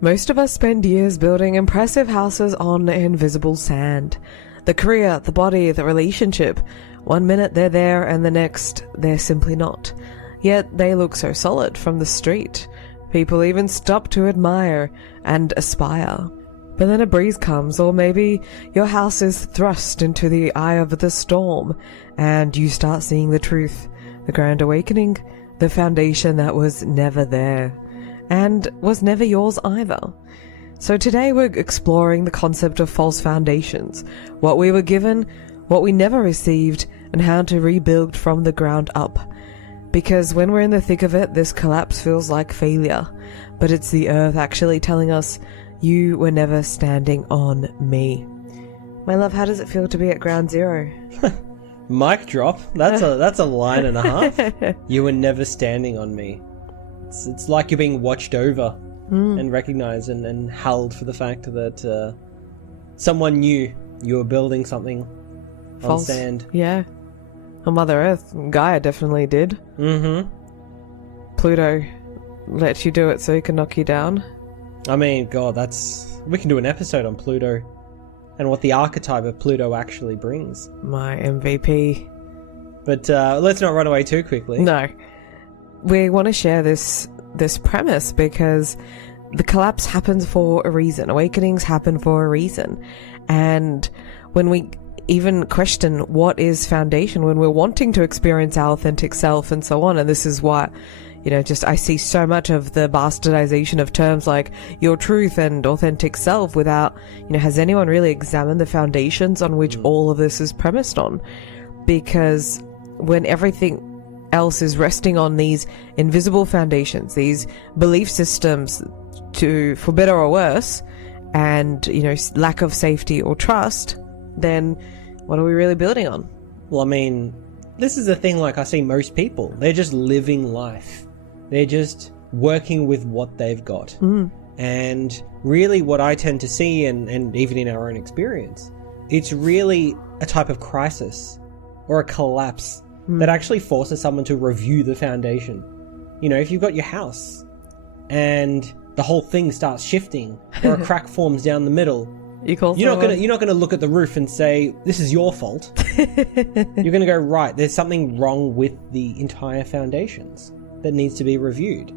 Most of us spend years building impressive houses on invisible sand. The career, the body, the relationship. One minute they're there and the next they're simply not. Yet they look so solid from the street. People even stop to admire and aspire. But then a breeze comes, or maybe your house is thrust into the eye of the storm, and you start seeing the truth, the grand awakening, the foundation that was never there, and was never yours either. So today we're exploring the concept of false foundations, what we were given, what we never received, and how to rebuild from the ground up. Because when we're in the thick of it, this collapse feels like failure, but it's the earth actually telling us, you were never standing on me. My love, how does it feel to be at ground zero? Mic drop. That's a line and a half. You were never standing on me. It's like you're being watched over and recognized and held for the fact that someone knew you were building something False. on sand. Yeah. On Mother Earth, Gaia definitely did. Mm-hmm. Pluto let you do it so he can knock you down. I mean, God, we can do an episode on Pluto and what the archetype of Pluto actually brings. My MVP. But let's not run away too quickly. No. We want to share this premise because the collapse happens for a reason. Awakenings happen for a reason. And when we even question what is foundation, when we're wanting to experience our authentic self and so on, and this is what, I see so much of the bastardization of terms like your truth and authentic self without, has anyone really examined the foundations on which all of this is premised on? Because when everything else is resting on these invisible foundations, these belief systems for better or worse, and, lack of safety or trust, then what are we really building on? Well, I mean, this is the thing, like I see most people, they're just living life. They're just working with what they've got. And really what I tend to see, and even in our own experience, it's really a type of crisis or a collapse that actually forces someone to review the foundation. If you've got your house and the whole thing starts shifting or a crack forms down the middle, you're not gonna look at the roof and say, this is your fault. You're gonna go, right, there's something wrong with the entire foundations that needs to be reviewed.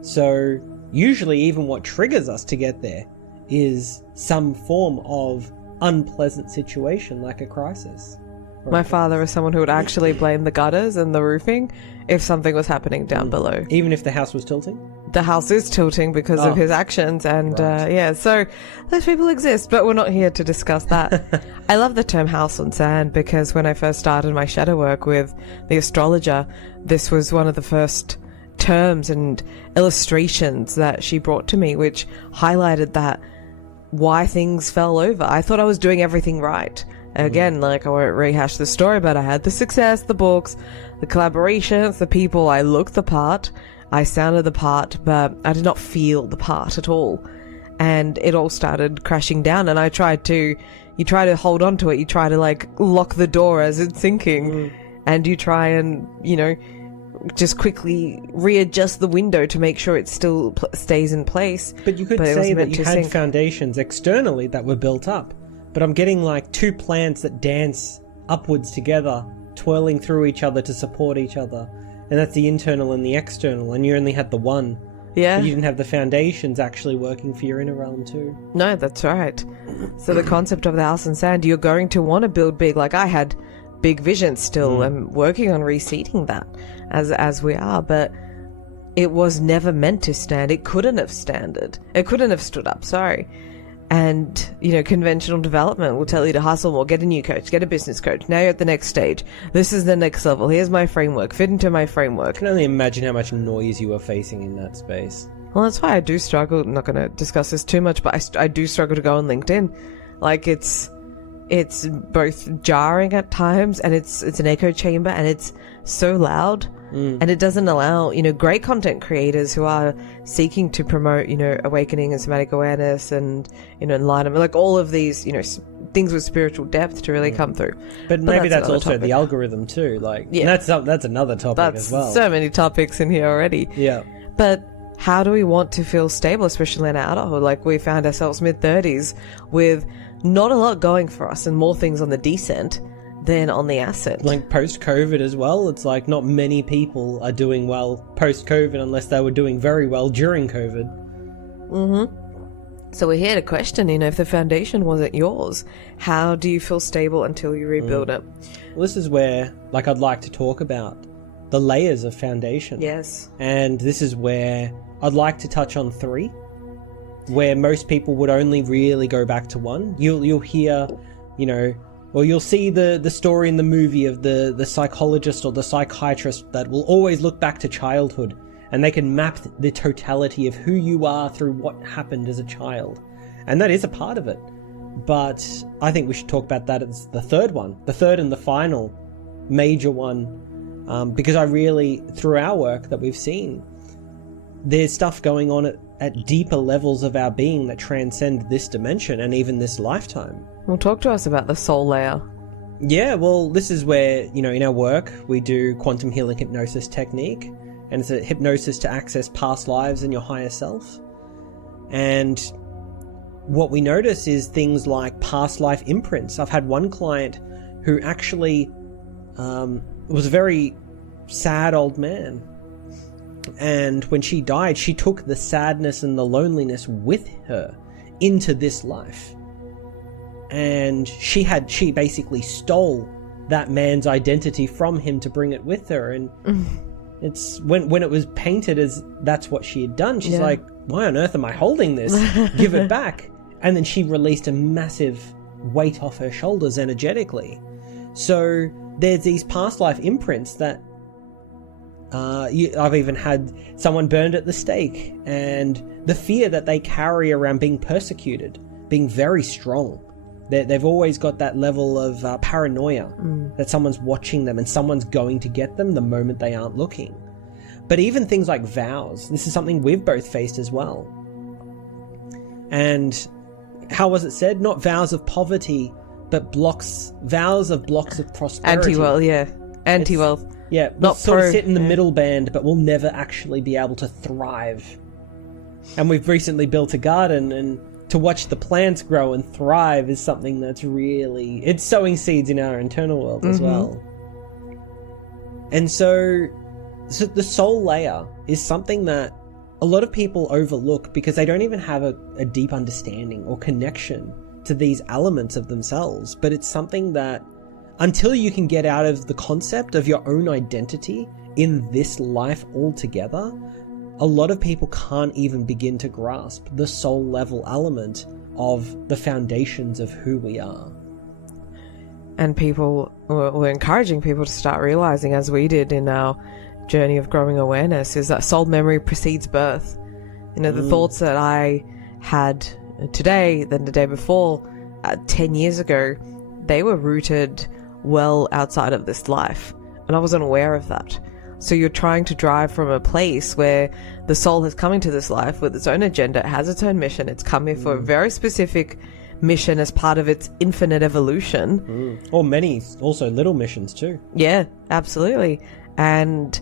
So usually even what triggers us to get there is some form of unpleasant situation, like a crisis. My father is someone who would actually blame the gutters and the roofing if something was happening down below. Even if the house was tilting? The house is tilting because of his actions, and right. So those people exist, but we're not here to discuss that. I love the term house on sand because when I first started my shadow work with the astrologer, this was one of the first terms and illustrations that she brought to me, which highlighted that why things fell over. I thought I was doing everything right. Again, I won't rehash the story, but I had the success, the books, the collaborations, the people. I looked the part, I sounded the part, but I did not feel the part at all. And it all started crashing down, and you try to hold on to it, you try to lock the door as it's sinking, and you try and, just quickly readjust the window to make sure it still stays in place. But you could say that you had foundations externally that were built up. But I'm getting two plants that dance upwards together, twirling through each other to support each other. And that's the internal and the external, and you only had the one. Yeah. But you didn't have the foundations actually working for your inner realm too. No, that's right. So the concept of the house and sand, you're going to want to build big. I had big visions still. I'm working on reseeding that as we are, but it was never meant to stand. It couldn't have stood up, sorry. And, conventional development will tell you to hustle more, get a new coach, get a business coach. Now you're at the next stage. This is the next level. Here's my framework. Fit into my framework. I can only imagine how much noise you were facing in that space. Well, that's why I do struggle. I'm not going to discuss this too much, but I do struggle to go on LinkedIn. It's both jarring at times, and it's an echo chamber, and it's so loud. And it doesn't allow, great content creators who are seeking to promote, awakening and somatic awareness and, enlightenment, all of these, things with spiritual depth to really come through. But maybe that's also topic. The algorithm too. That's another topic as well. So many topics in here already. Yeah. But how do we want to feel stable, especially in our adulthood? Like, we found ourselves mid-30s with not a lot going for us and more things on the descent than on the ascent. Like post-COVID as well, it's like not many people are doing well post-COVID unless they were doing very well during COVID. So we're here to question, if the foundation wasn't yours, how do you feel stable until you rebuild it? Well, this is where, I'd like to talk about the layers of foundation. Yes. And this is where I'd like to touch on 3, where most people would only really go back to 1. You'll hear, or you'll see the story in the movie of the psychologist or the psychiatrist that will always look back to childhood, and they can map the totality of who you are through what happened as a child. And that is a part of it. But I think we should talk about that as the third and the final major one, because I really, through our work that we've seen, there's stuff going on at deeper levels of our being that transcend this dimension and even this lifetime. Well, talk to us about the soul layer. Yeah, well, this is where, in our work, we do quantum healing hypnosis technique, and it's a hypnosis to access past lives and your higher self. And what we notice is things like past life imprints. I've had one client who actually was a very sad old man. And when she died, she took the sadness and the loneliness with her into this life. And she basically stole that man's identity from him to bring it with her. And it's when it was painted as that's what she had done, she's like, why on earth am I holding this? Give it back. And then she released a massive weight off her shoulders energetically. So there's these past life imprints that I've even had someone burned at the stake, and the fear that they carry around being persecuted, being very strong. They've always got that level of paranoia that someone's watching them and someone's going to get them the moment they aren't looking. But even things like vows, this is something we've both faced as well. And how was it said? Not vows of poverty, but vows of blocks of prosperity. Anti-wealth, yeah. Anti-wealth. Yeah, we'll sort of sit in the middle band, but we'll never actually be able to thrive. And we've recently built a garden, and to watch the plants grow and thrive is something that's really... It's sowing seeds in our internal world as well. And so the soul layer is something that a lot of people overlook because they don't even have a deep understanding or connection to these elements of themselves. But it's something that, until you can get out of the concept of your own identity in this life altogether, a lot of people can't even begin to grasp the soul level element of the foundations of who we are. And we're encouraging people to start realizing, as we did in our journey of growing awareness, is that soul memory precedes birth. The thoughts that I had today, then the day before, 10 years ago, they were rooted well outside of this life, and I wasn't aware of that. So you're trying to drive from a place where the soul has come into this life with its own agenda, it has its own mission, it's come here for a very specific mission as part of its infinite evolution. Or many also little missions too. Yeah, absolutely. And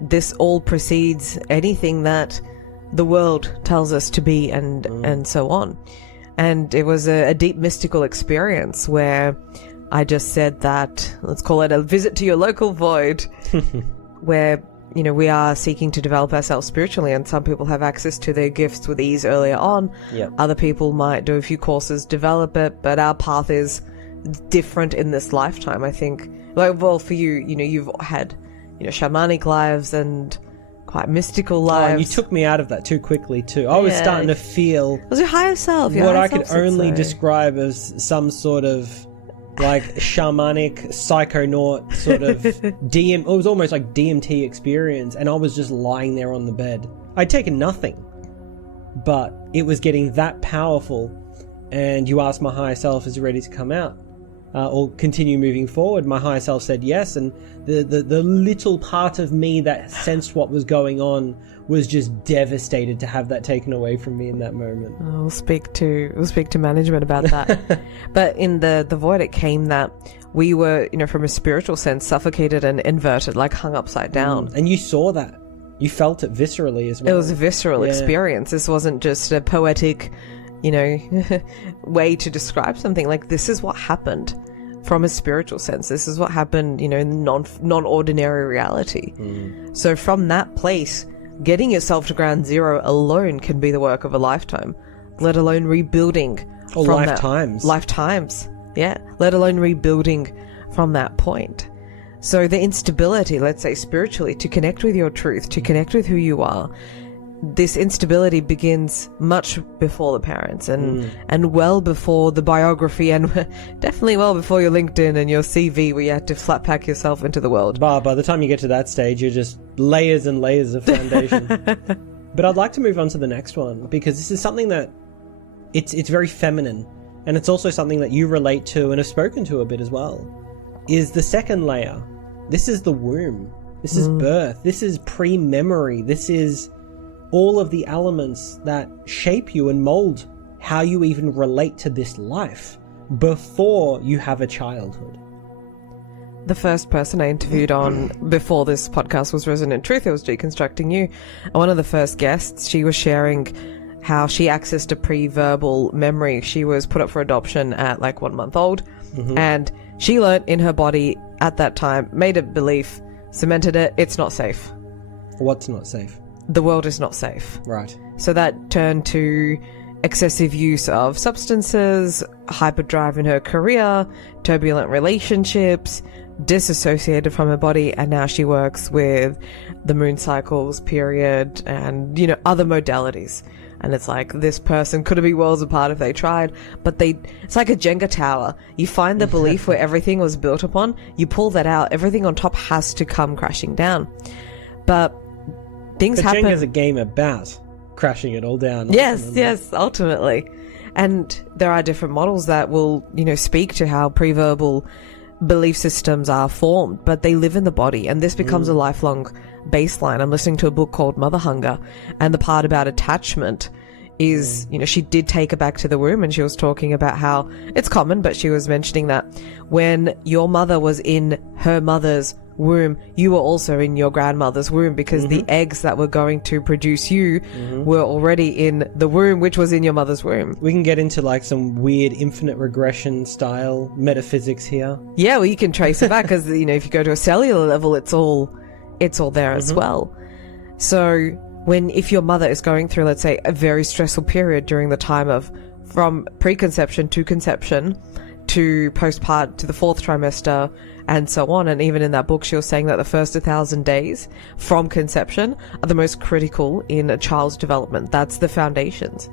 this all precedes anything that the world tells us to be and so on. And it was a deep mystical experience where I just said that, let's call it a visit to your local void, where, we are seeking to develop ourselves spiritually, and some people have access to their gifts with ease earlier on. Yep. Other people might do a few courses, develop it, but our path is different in this lifetime, I think. For you, you've had, shamanic lives and quite mystical lives. Oh, you took me out of that too quickly too. I was starting to feel... It was your higher self. What I could only describe as some sort of shamanic psychonaut sort of it was almost like DMT experience, and I was just lying there on the bed. I'd taken nothing, but it was getting that powerful. And you asked my higher self, is it ready to come out or continue moving forward? My higher self said yes, and the little part of me that sensed what was going on was just devastated to have that taken away from me in that moment. We'll speak to management about that. But in the void, it came that we were, from a spiritual sense, suffocated and inverted, like hung upside down. And you saw that. You felt it viscerally as well. It was a visceral experience. This wasn't just a poetic, way to describe something. Like, this is what happened from a spiritual sense. This is what happened, in non-ordinary reality. So from that place, getting yourself to ground zero alone can be the work of a lifetime, let alone rebuilding. Or from lifetimes. Lifetimes, yeah. Let alone rebuilding from that point. So the instability, let's say spiritually, to connect with your truth, to connect with who you are, this instability begins much before the parents and well before the biography, and definitely well before your LinkedIn and your CV where you had to flat pack yourself into the world. By the time you get to that stage, you're just layers and layers of foundation. But I'd like to move on to the next one, because this is something that it's very feminine, and it's also something that you relate to and have spoken to a bit as well, is the second layer. This is the womb. This is birth. This is pre-memory. This is all of the elements that shape you and mold how you even relate to this life before you have a childhood. The first person I interviewed on before this podcast was Resonant Truth. It was Deconstructing You. And one of the first guests, she was sharing how she accessed a pre-verbal memory. She was put up for adoption at 1 month old. And she learnt in her body at that time, made a belief, cemented it, it's not safe. What's not safe? The world is not safe. Right. So that turned to excessive use of substances, hyperdrive in her career, turbulent relationships, disassociated from her body, and now she works with the moon cycles, period, and, other modalities. And it's like, this person could have been worlds apart if they tried, but it's like a Jenga tower. You find the belief where everything was built upon, you pull that out, everything on top has to come crashing down. But things happen. Jenga's a game about crashing it all down. Yes, ultimately. And there are different models that will, speak to how pre-verbal belief systems are formed, but they live in the body, and this becomes a lifelong baseline. I'm listening to a book called Mother Hunger, and the part about attachment is, she did take her back to the womb, and she was talking about how it's common, but she was mentioning that when your mother was in her mother's womb, you were also in your grandmother's womb, because the eggs that were going to produce you were already in the womb, which was in your mother's womb. We can get into some weird infinite regression style metaphysics here. Yeah, well, you can trace it back because, if you go to a cellular level, it's all there as well. So if your mother is going through, let's say, a very stressful period during the time from preconception to conception to postpartum to the 4th trimester and so on, and even in that book she was saying that the first 1,000 days from conception are the most critical in a child's development. That's the foundations.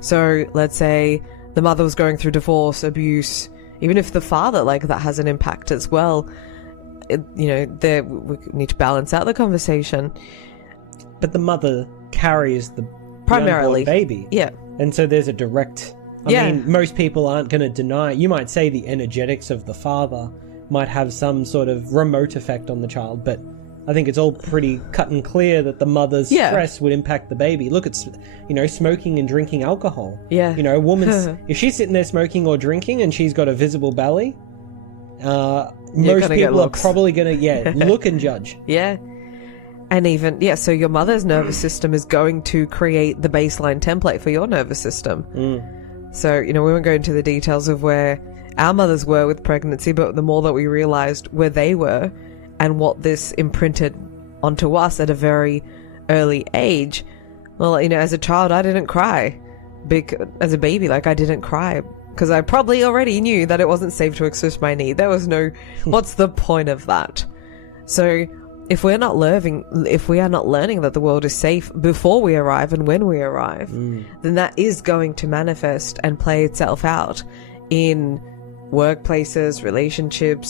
So let's say the mother was going through divorce, abuse, even if the father that has an impact as well, we need to balance out the conversation. But the mother carries the primarily unborn baby. Yeah. And so there's a direct... I mean, most people aren't going to deny... You might say the energetics of the father might have some sort of remote effect on the child, but I think it's all pretty cut and clear that the mother's stress would impact the baby. Look at, smoking and drinking alcohol. Yeah. A woman's... if she's sitting there smoking or drinking and she's got a visible belly... most people are probably going to, look and judge. Yeah. And even, so your mother's nervous system is going to create the baseline template for your nervous system. So, we won't go into the details of where our mothers were with pregnancy, but the more that we realized where they were and what this imprinted onto us at a very early age. Well, as a child, I didn't cry. As a baby, I didn't cry. Because I probably already knew that it wasn't safe to express my need. There was no, what's the point of that? So if we are not learning that the world is safe before we arrive and when we arrive, then that is going to manifest and play itself out in workplaces, relationship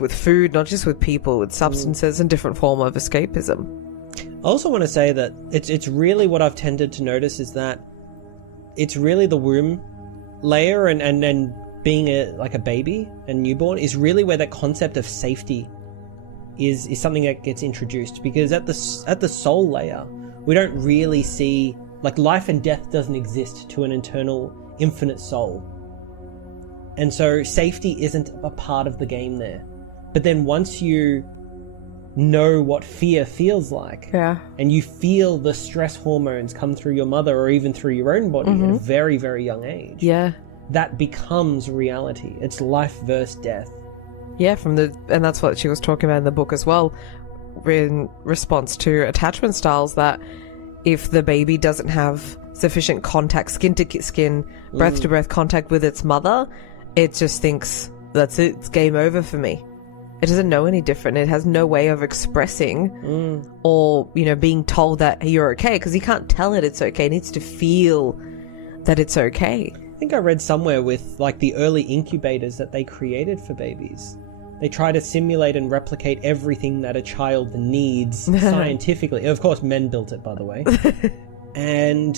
with food, not just with people, with substances and different form of escapism. I also want to say that it's really what I've tended to notice is that it's really the womb layer and being a baby and newborn is really where that concept of safety is something that gets introduced, because at the soul layer we don't really see life and death doesn't exist to an eternal infinite soul, and so safety isn't a part of the game there. But then once you know what fear feels like. Yeah. And you feel the stress hormones come through your mother or even through your own body at a very, very young age. Yeah. That becomes reality. It's life versus death. Yeah, and that's what she was talking about in the book as well, in response to attachment styles, that if the baby doesn't have sufficient contact, skin to skin, breath to breath contact with its mother, it just thinks, that's it, it's game over for me. It doesn't know any different. It has no way of expressing or, being told that you're okay, because he can't tell it it's okay. It needs to feel that it's okay. I think I read somewhere with like the early incubators that they created for babies. They try to simulate and replicate everything that a child needs scientifically. Of course, men built it, by the way. And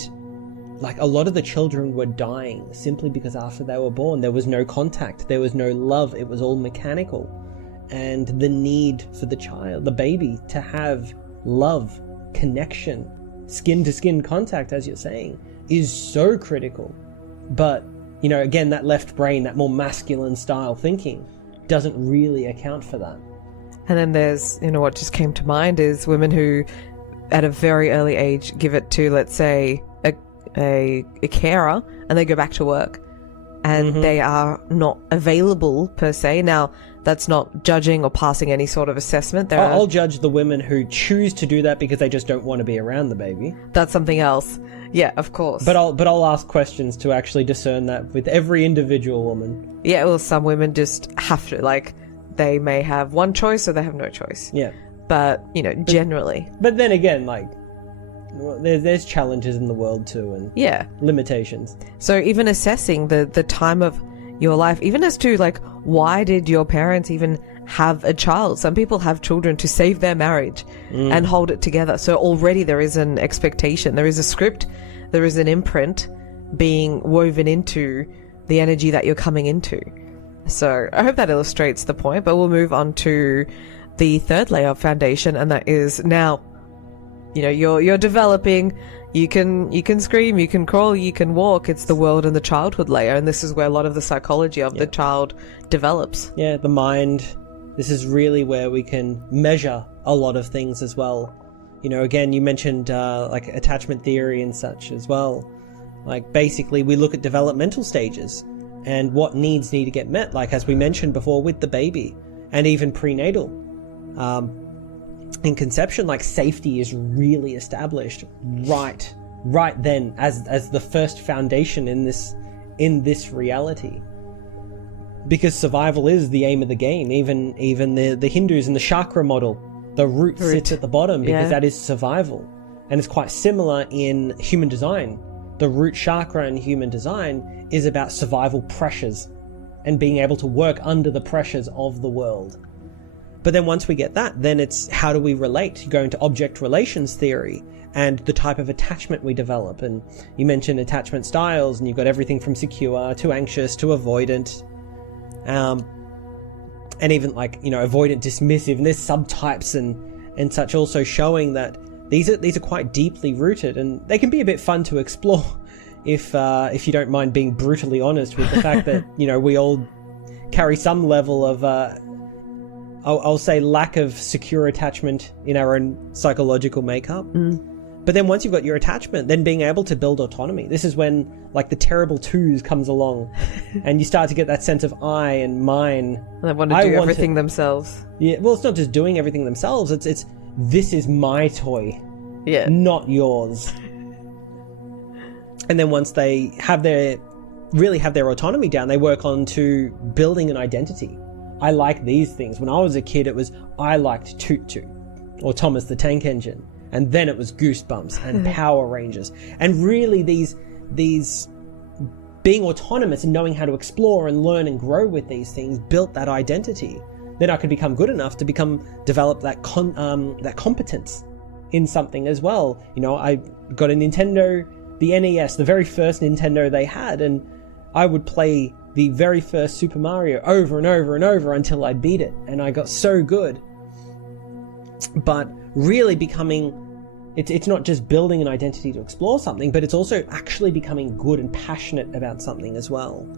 like a lot of the children were dying simply because after they were born, there was no contact, there was no love. It was all mechanical. And the need for the child, the baby, to have love, connection, skin to skin contact, as you're saying, is so critical. But, again, that left brain, that more masculine style thinking doesn't really account for that. And then there's, what just came to mind is women who at a very early age give it to, let's say, a carer, and they go back to work and they are not available per se. Now, that's not judging or passing any sort of assessment. I'll judge the women who choose to do that because they just don't want to be around the baby. That's something else. Yeah, of course. But I'll ask questions to actually discern that with every individual woman. Yeah, well, some women just have to, like, they may have one choice or they have no choice. Yeah. But, generally. But then again, like, there's challenges in the world too, and limitations. So even assessing the time of your life, even as to, like, why did your parents even have a child? Some people have children to save their marriage and hold it together. So already there is an expectation, there is a script, there is an imprint being woven into the energy that you're coming into. So I hope that illustrates the point, but we'll move on to the third layer of foundation, and that is now, you're developing. You can scream, you can crawl, you can walk. It's the world and the childhood layer, and this is where a lot of the psychology of the child develops. Yeah, the mind. This is really where we can measure a lot of things as well. Again, you mentioned like attachment theory and such as well. Like basically we look at developmental stages and what needs need to get met. Like as we mentioned before with the baby and even prenatal. In conception, like safety is really established right then as the first foundation in this reality, because survival is the aim of the game. Even the Hindus in the chakra model, the root sits at the bottom because that is survival, and it's quite similar in human design. The root chakra in human design is about survival pressures and being able to work under the pressures of the world. But then once we get that, then it's how do we relate? You go into object relations theory and the type of attachment we develop. And you mentioned attachment styles, and you've got everything from secure to anxious to avoidant. And even like, avoidant, dismissive, and there's subtypes and such, also showing that these are quite deeply rooted, and they can be a bit fun to explore if you don't mind being brutally honest with the fact that, we all carry some level of I'll say lack of secure attachment in our own psychological makeup. But then once you've got your attachment, then being able to build autonomy. This is when like the terrible twos comes along and you start to get that sense of I and mine. They want to do everything themselves. Yeah, well, it's not just doing everything themselves. It's this is my toy, not yours. And then once they have their autonomy down, they work on to building an identity. I like these things. When I was a kid, it was I liked Toot Toot or Thomas the Tank Engine, and then it was Goosebumps and Power Rangers. And really these being autonomous and knowing how to explore and learn and grow with these things built that identity. Then I could become good enough to develop that competence in something as well. I got a Nintendo, the NES, the very first Nintendo they had, and I would play the very first Super Mario over and over and over until I beat it, and I got so good. But really becoming, it's not just building an identity to explore something, but it's also actually becoming good and passionate about something as well.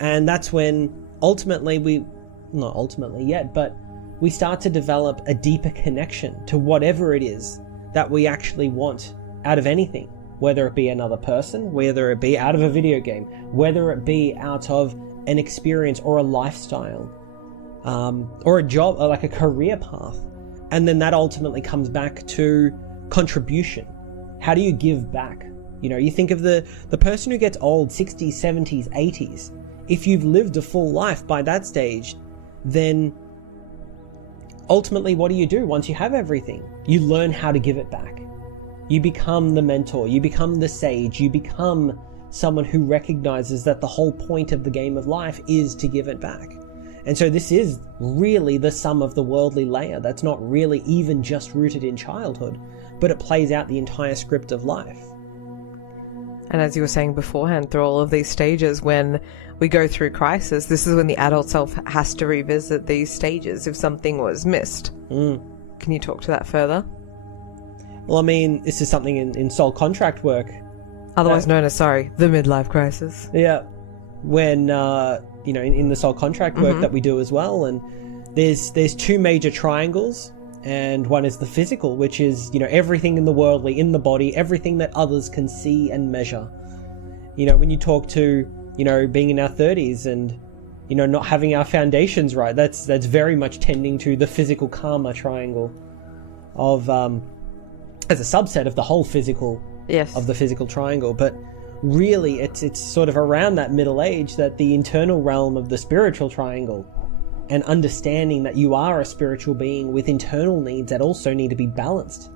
And that's when ultimately not ultimately yet, but we start to develop a deeper connection to whatever it is that we actually want out of anything, whether it be another person, whether it be out of a video game, whether it be out of an experience or a lifestyle, or a job, or like a career path. And then that ultimately comes back to contribution. How do you give back? You know, you think of the person who gets old, 60s, 70s, 80s. If you've lived a full life by that stage, then ultimately what do you do once you have everything? You learn how to give it back. You become the mentor, you become the sage, you become someone who recognizes that the whole point of the game of life is to give it back. And so this is really the sum of the worldly layer that's not really even just rooted in childhood, but it plays out the entire script of life. And as you were saying beforehand, through all of these stages, when we go through crisis, this is when the adult self has to revisit these stages if something was missed. Can you talk to that further? Well, I mean, this is something in soul contract work. Otherwise known as, the midlife crisis. Yeah. When, in the soul contract work that we do as well. And there's two major triangles. And one is the physical, which is, everything in the worldly, in the body, everything that others can see and measure. When you talk to, being in our 30s and, not having our foundations right, that's very much tending to the physical karma triangle of, as a subset of the whole physical, of the physical triangle. But really, it's sort of around that middle age that the internal realm of the spiritual triangle, and understanding that you are a spiritual being with internal needs that also need to be balanced.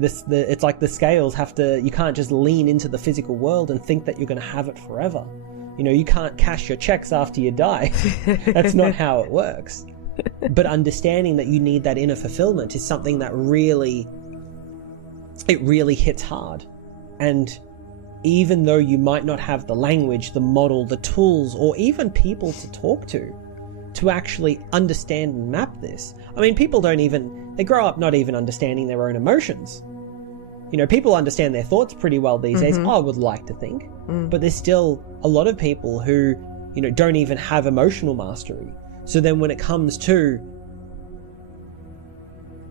It's like the scales you can't just lean into the physical world and think that you're going to have it forever. You can't cash your checks after you die. That's not how it works. But understanding that you need that inner fulfillment is something that really hits hard. And even though you might not have the language, the model, the tools, or even people to talk to actually understand and map this. I mean, people they grow up not even understanding their own emotions. People understand their thoughts pretty well these days, I would like to think. But there's still a lot of people who, don't even have emotional mastery. So then when it comes to,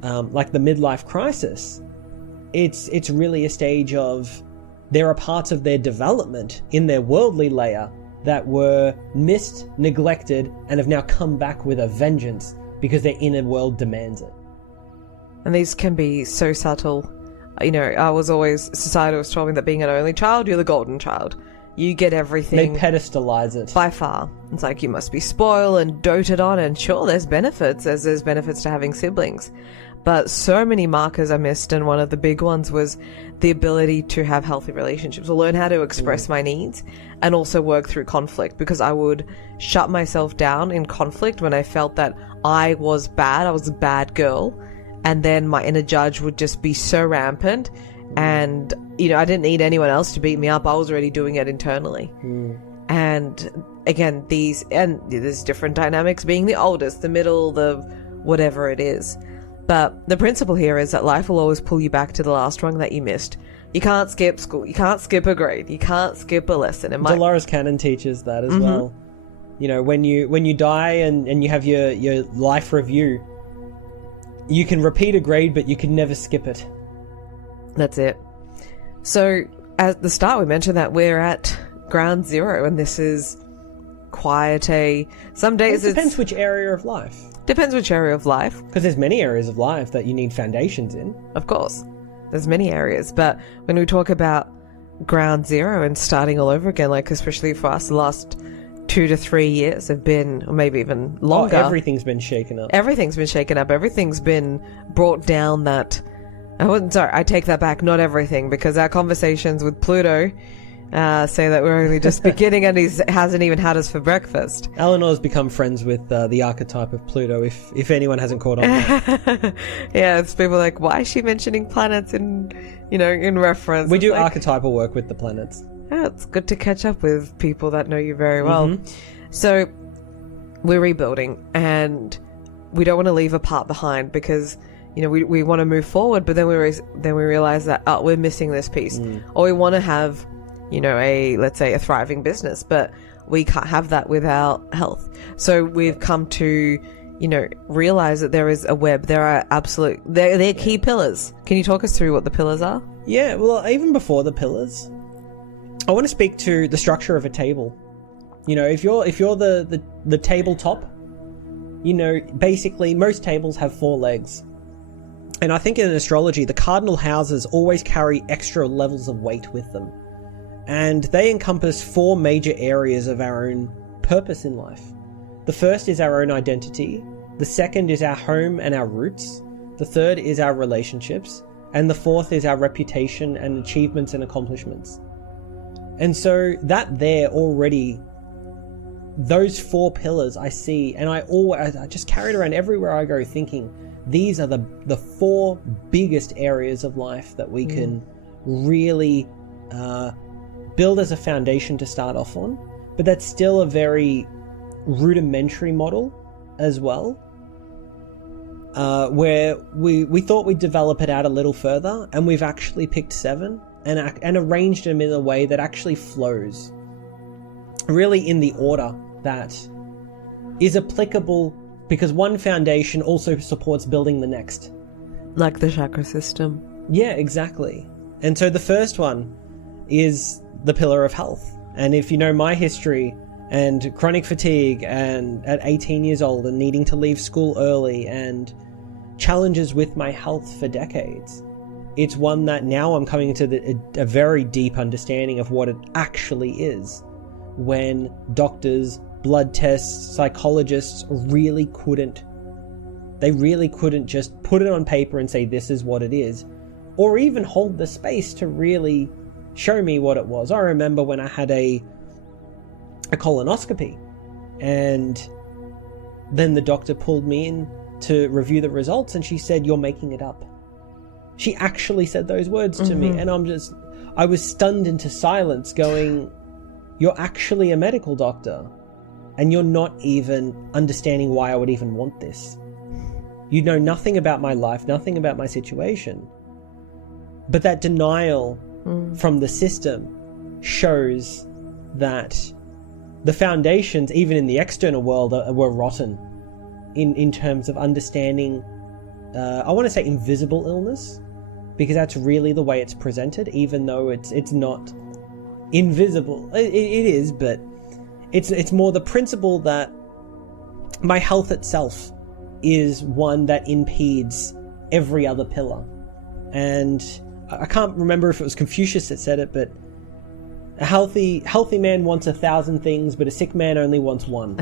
like the midlife crisis, it's really a stage of, there are parts of their development in their worldly layer that were missed, neglected, and have now come back with a vengeance because their inner world demands it. And these can be so subtle. Society was told me that being an only child, you're the golden child. You get everything. They pedestalize it. By far. It's like you must be spoiled and doted on, and sure, there's benefits, as there's benefits to having siblings. But so many markers are missed, and one of the big ones was the ability to have healthy relationships, or learn how to express my needs, and also work through conflict, because I would shut myself down in conflict when I felt that I was bad, I was a bad girl, and then my inner judge would just be so rampant, and, I didn't need anyone else to beat me up, I was already doing it internally. And again, there's different dynamics, being the oldest, the middle, the whatever it is. But the principle here is that life will always pull you back to the last rung that you missed. You can't skip school. You can't skip a grade. You can't skip a lesson. Dolores Cannon teaches that as well. When you die and you have your life review, you can repeat a grade, but you can never skip it. That's it. So at the start, we mentioned that we're at ground zero, and this is quite some days it depends which area of life. Depends which area of life. Because there's many areas of life that you need foundations in. Of course. There's many areas. But when we talk about ground zero and starting all over again, like especially for us, the last 2 to 3 years have been, or maybe even longer. Everything's been shaken up. Everything's been shaken up. Everything's been brought down that... I take that back. Not everything, because our conversations with Pluto say that we're only just beginning, and he hasn't even had us for breakfast. Eleanor's become friends with the archetype of Pluto, if anyone hasn't caught on. Yeah, it's people like, why is she mentioning planets in reference? We do archetypal work with the planets. Yeah, it's good to catch up with people that know you very well. So we're rebuilding, and we don't want to leave a part behind, because we want to move forward, but then we realize that we're missing this piece, or we want to have let's say a thriving business, but we can't have that without health. So we've come to realize that there is a web. There are they're key pillars. Can you talk us through what the pillars are? Yeah, well, even before the pillars, I want to speak to the structure of a table. If you're the tabletop, basically most tables have 4 legs. And I think in astrology, the cardinal houses always carry extra levels of weight with them. And they encompass 4 major areas of our own purpose in life. The first is our own identity. The second is our home and our roots. The third is our relationships. And the fourth is our reputation and achievements and accomplishments. And so that there already, those 4 pillars I see, and I just carry it around everywhere I go thinking, these are the 4 biggest areas of life that we can really build as a foundation to start off on. But that's still a very rudimentary model as well, where we thought we'd develop it out a little further, and we've actually picked 7 and arranged them in a way that actually flows really in the order that is applicable, because one foundation also supports building the next. Like the chakra system. Yeah, exactly. And so the first one is the pillar of health. And if you know my history and chronic fatigue and at 18 years old and needing to leave school early and challenges with my health for decades, it's one that now I'm coming into a very deep understanding of what it actually is, when doctors, blood tests, psychologists really couldn't just put it on paper and say this is what it is, or even hold the space to really show me what it was. I remember when I had a colonoscopy, and then the doctor pulled me in to review the results, and she said, "You're making it up." She actually said those words to me, and I was stunned into silence going, "You're actually a medical doctor, and you're not even understanding why I would even want this. You know nothing about my life, nothing about my situation." But that denial from the system shows that the foundations, even in the external world, were rotten in terms of understanding, I want to say invisible illness, because that's really the way it's presented, even though it's not invisible. It is, but it's more the principle that my health itself is one that impedes every other pillar. And I can't remember if it was Confucius that said it, but a healthy man wants 1,000 things, but a sick man only wants one.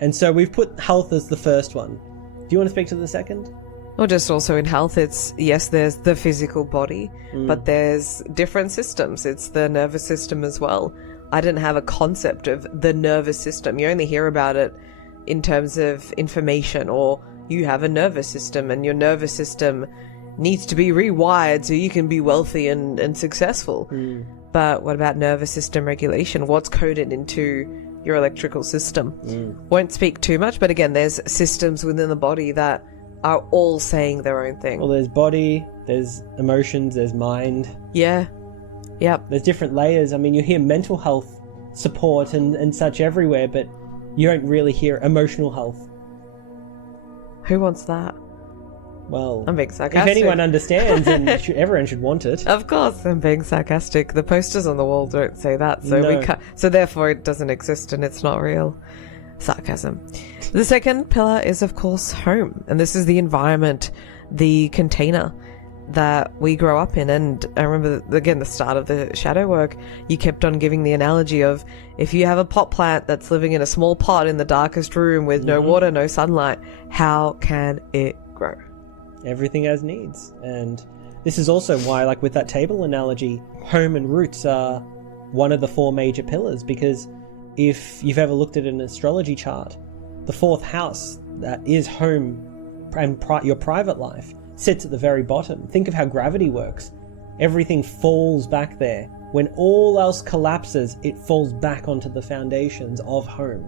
And so we've put health as the first one. Do you want to speak to the second? Or just also in health, there's the physical body, but there's different systems. It's the nervous system as well. I didn't have a concept of the nervous system. You only hear about it in terms of information, or you have a nervous system and your nervous system needs to be rewired so you can be wealthy and successful. But what about nervous system regulation? What's coded into your electrical system? Won't speak too much, but again, there's systems within the body that are all saying their own thing. Well, there's body, there's emotions, there's mind. Yeah. Yep. There's different layers. I mean, you hear mental health support and such everywhere, but you don't really hear emotional health. Who wants that? Well, I'm being sarcastic. If anyone understands, then everyone should want it. Of course, I'm being sarcastic. The posters on the wall don't say that, so No. we can't. So therefore, it doesn't exist and it's not real. Sarcasm. The second pillar is, of course, home, and this is the environment, the container that we grow up in. And I remember, again, the start of the shadow work, you kept on giving the analogy of, if you have a pot plant that's living in a small pot in the darkest room with no water, no sunlight, how can it grow? Everything has needs. And this is also why, like with that table analogy, home and roots are one of the 4 major pillars, because if you've ever looked at an astrology chart, the 4th house, that is home and your private life, sits at the very bottom. Think of how gravity works. Everything falls back there. When all else collapses, it falls back onto the foundations of home.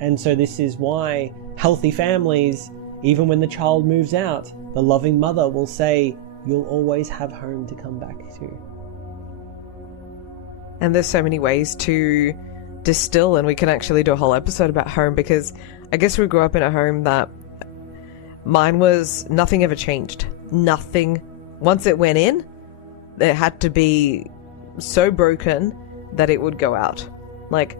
And so this is why healthy families, even when the child moves out, the loving mother will say, "You'll always have home to come back to." And there's so many ways to distill, and we can actually do a whole episode about home, because I guess we grew up in a home that mine was nothing ever changed. Nothing. Once it went in, it had to be so broken that it would go out. Like,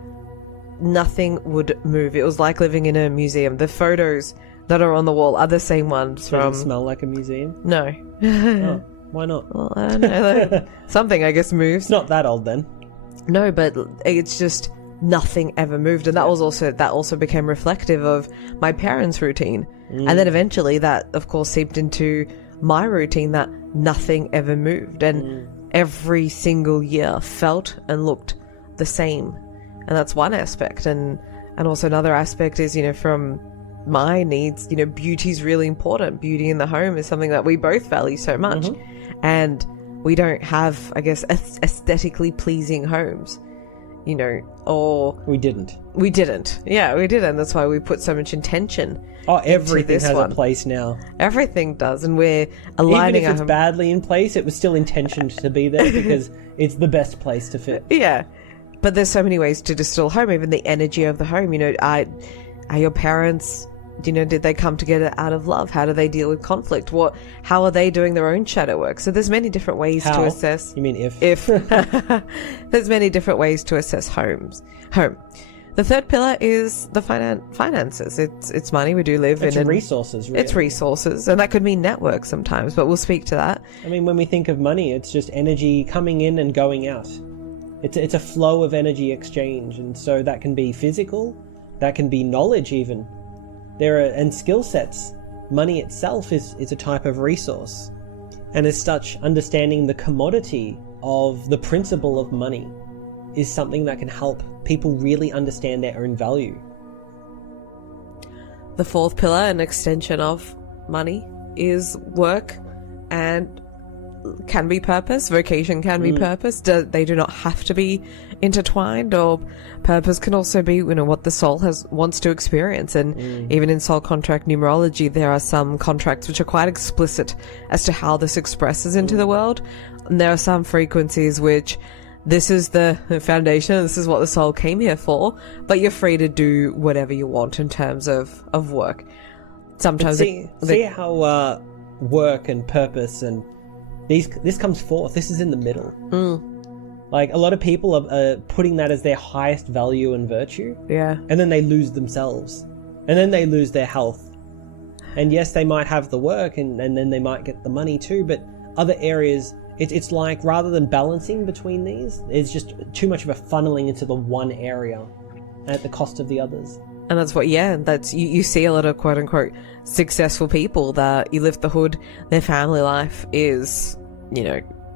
nothing would move. It was like living in a museum. The photos that are on the wall are the same ones from... Does it smell like a museum? No. Oh, why not? Well, I don't know. Like, something, I guess, moves. It's not that old then. No, but it's just nothing ever moved. And that also became reflective of my parents' routine. And then eventually that, of course, seeped into my routine, that nothing ever moved. And every single year felt and looked the same. And that's one aspect. And also another aspect is, from my needs, beauty's really important. Beauty in the home is something that we both value so much. And we don't have, I guess, aesthetically pleasing homes, or... We didn't. Yeah, we didn't. That's why we put so much intention. Oh, everything has a place now. Everything does, and we're aligning. Even if it's badly in place, it was still intentioned to be there because it's the best place to fit. Yeah, but there's so many ways to distill home. Even the energy of the home. Are your parents? Did they come together out of love? How do they deal with conflict? How are they doing their own shadow work? So there's many different ways to assess. You mean if? If there's many different ways to assess home. The third pillar is the finances. It's money. We do live in resources. Really. It's resources, and that could mean networks sometimes. But we'll speak to that. I mean, when we think of money, it's just energy coming in and going out. It's a flow of energy exchange, and so that can be physical, that can be knowledge even. And skill sets. Money itself is a type of resource, and as such, understanding the commodity of the principle of money is something that can help people really understand their own value. The fourth pillar, an extension of money, is work, and can be purpose. Vocation can be purpose. They do not have to be intertwined, or purpose can also be what the soul wants to experience. And even in soul contract numerology, there are some contracts which are quite explicit as to how this expresses into the world, and there are some frequencies which this is the foundation, this is what the soul came here for, but you're free to do whatever you want in terms of work. Sometimes see how work and purpose and this comes forth. This is in the middle. Like, a lot of people are putting that as their highest value and virtue. Yeah. And then they lose themselves. And then they lose their health. And yes, they might have the work and then they might get the money too, but other areas, it's like, rather than balancing between these, it's just too much of a funneling into the one area at the cost of the others. And that's you see a lot of quote unquote successful people that you lift the hood, their family life is,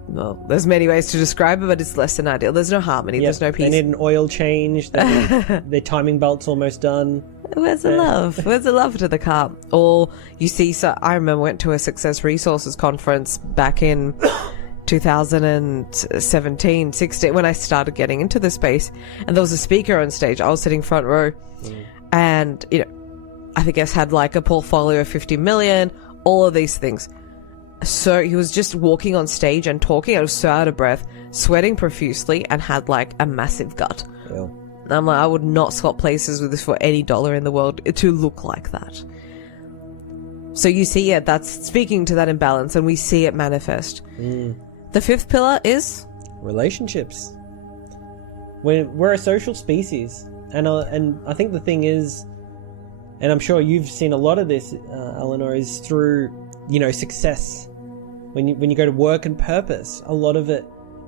well, there's many ways to describe it, but it's less than ideal. There's no harmony, there's no peace. They need an oil change, their timing belt's almost done. Where's the love? Where's the love to the car? Or you see, so I remember went to a Success Resources conference back in 2017, 16, when I started getting into the space, and there was a speaker on stage. I was sitting front row, and I think I had like a portfolio of 50 million, all of these things. So he was just walking on stage and talking. I was so out of breath, sweating profusely, and had like a massive gut. Yeah. And I'm like, I would not swap places with this for any dollar in the world to look like that. So you see, that's speaking to that imbalance, and we see it manifest. The fifth pillar is relationships. We're a social species, and I think the thing is, and I'm sure you've seen a lot of this, Elinor, is through success. When you go to work and purpose, a lot of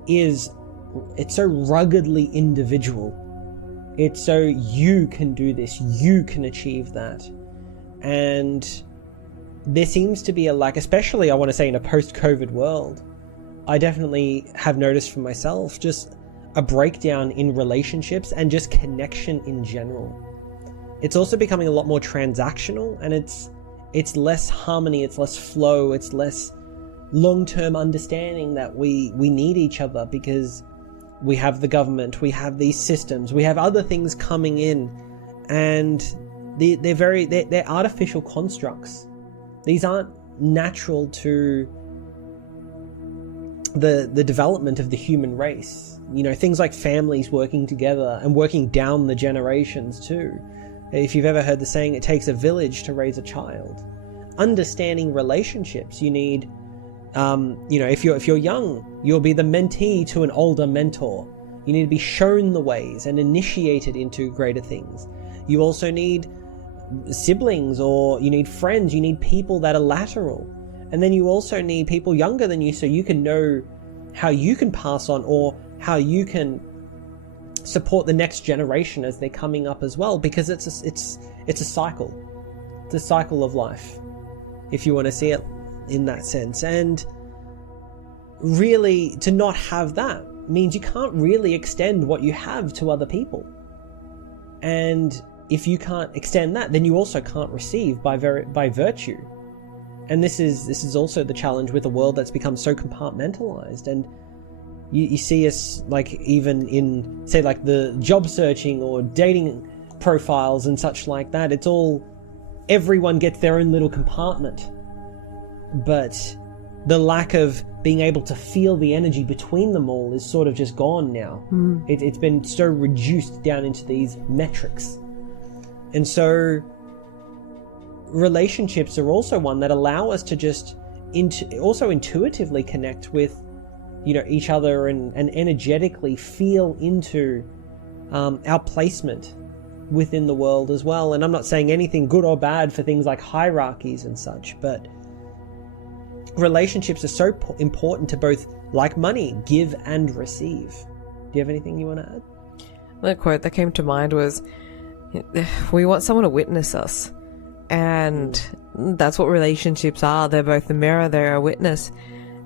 it's so ruggedly individual. It's so you can do this, you can achieve that, and there seems to be a lack, especially I want to say in a post-COVID world. I definitely have noticed for myself just a breakdown in relationships and just connection in general. It's also becoming a lot more transactional, and it's less harmony, it's less flow, it's less long-term understanding that we need each other, because we have the government, we have these systems, we have other things coming in, and they're artificial constructs. These aren't natural to the development of the human race. You know, things like families working together and working down the generations too. If you've ever heard the saying, it takes a village to raise a child. Understanding relationships, you need, if you're young, you'll be the mentee to an older mentor. You need to be shown the ways and initiated into greater things. You also need siblings, or you need friends, you need people that are lateral. And then you also need people younger than you, so you can know how you can pass on, or how you can support the next generation as they're coming up as well, because it's a cycle. It's a cycle of life, if you want to see it in that sense. And really, to not have that means you can't really extend what you have to other people. And if you can't extend that, then you also can't receive by virtue. And this is also the challenge with a world that's become so compartmentalized. And you see us, like, even in, say, like the job searching or dating profiles and such like that, it's all, everyone gets their own little compartment. But the lack of being able to feel the energy between them all is sort of just gone now. It's been so reduced down into these metrics. And so relationships are also one that allow us to just also intuitively connect with, each other and energetically feel into our placement within the world as well. And I'm not saying anything good or bad for things like hierarchies and such, but relationships are so important to both, like money, give and receive. Do you have anything you want to add? The quote that came to mind was, we want someone to witness us. And that's what relationships are. They're both a mirror, they're a witness.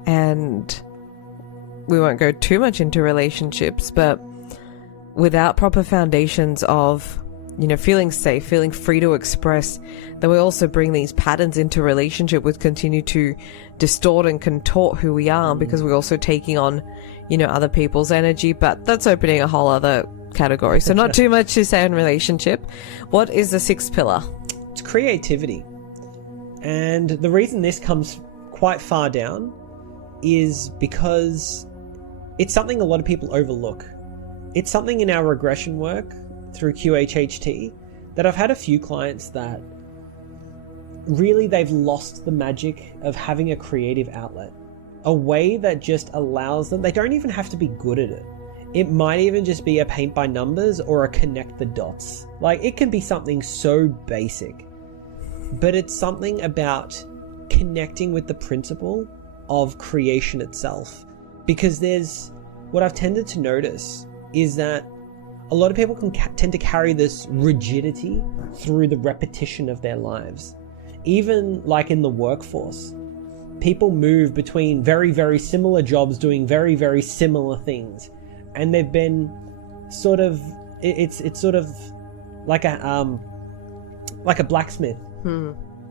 And we won't go too much into relationships, but without proper foundations of, feeling safe, feeling free to express, then we also bring these patterns into relationship, which continue to distort and contort who we are, because we're also taking on, other people's energy. But that's opening a whole other category. So not too much to say on relationship. What is the sixth pillar? It's creativity. And the reason this comes quite far down is because it's something a lot of people overlook. It's something in our regression work through QHHT that I've had a few clients that really, they've lost the magic of having a creative outlet, a way that just allows them, they don't even have to be good at it. It might even just be a paint by numbers or a connect the dots. Like, it can be something so basic, but it's something about connecting with the principle of creation itself. Because what I've tended to notice is that a lot of people can tend to carry this rigidity through the repetition of their lives. Even like in the workforce, people move between very, very similar jobs doing very, very similar things. And they've been sort of, it's sort of like a blacksmith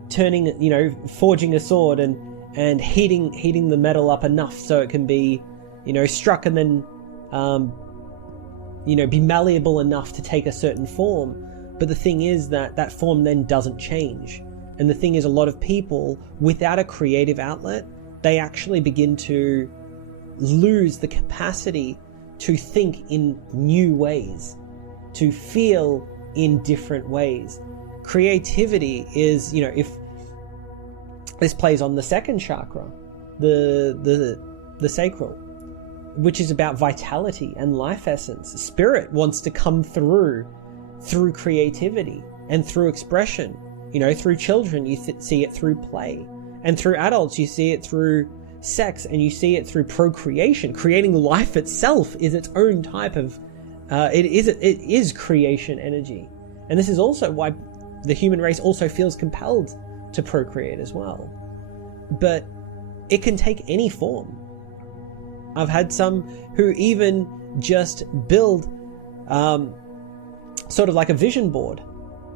turning, forging a sword and heating the metal up enough so it can be, struck and then, be malleable enough to take a certain form. But the thing is that form then doesn't change. And the thing is, a lot of people, without a creative outlet, they actually begin to lose the capacity to think in new ways, to feel in different ways. Creativity is, if this plays on the second chakra, the sacral, which is about vitality and life essence. Spirit wants to come through creativity and through expression. Through children, you see it through play. And through adults, you see it through sex, and you see it through procreation. Creating life itself is its own type of, it is creation energy. And this is also why the human race also feels compelled to procreate as well. But it can take any form. I've had some who even just build sort of like a vision board,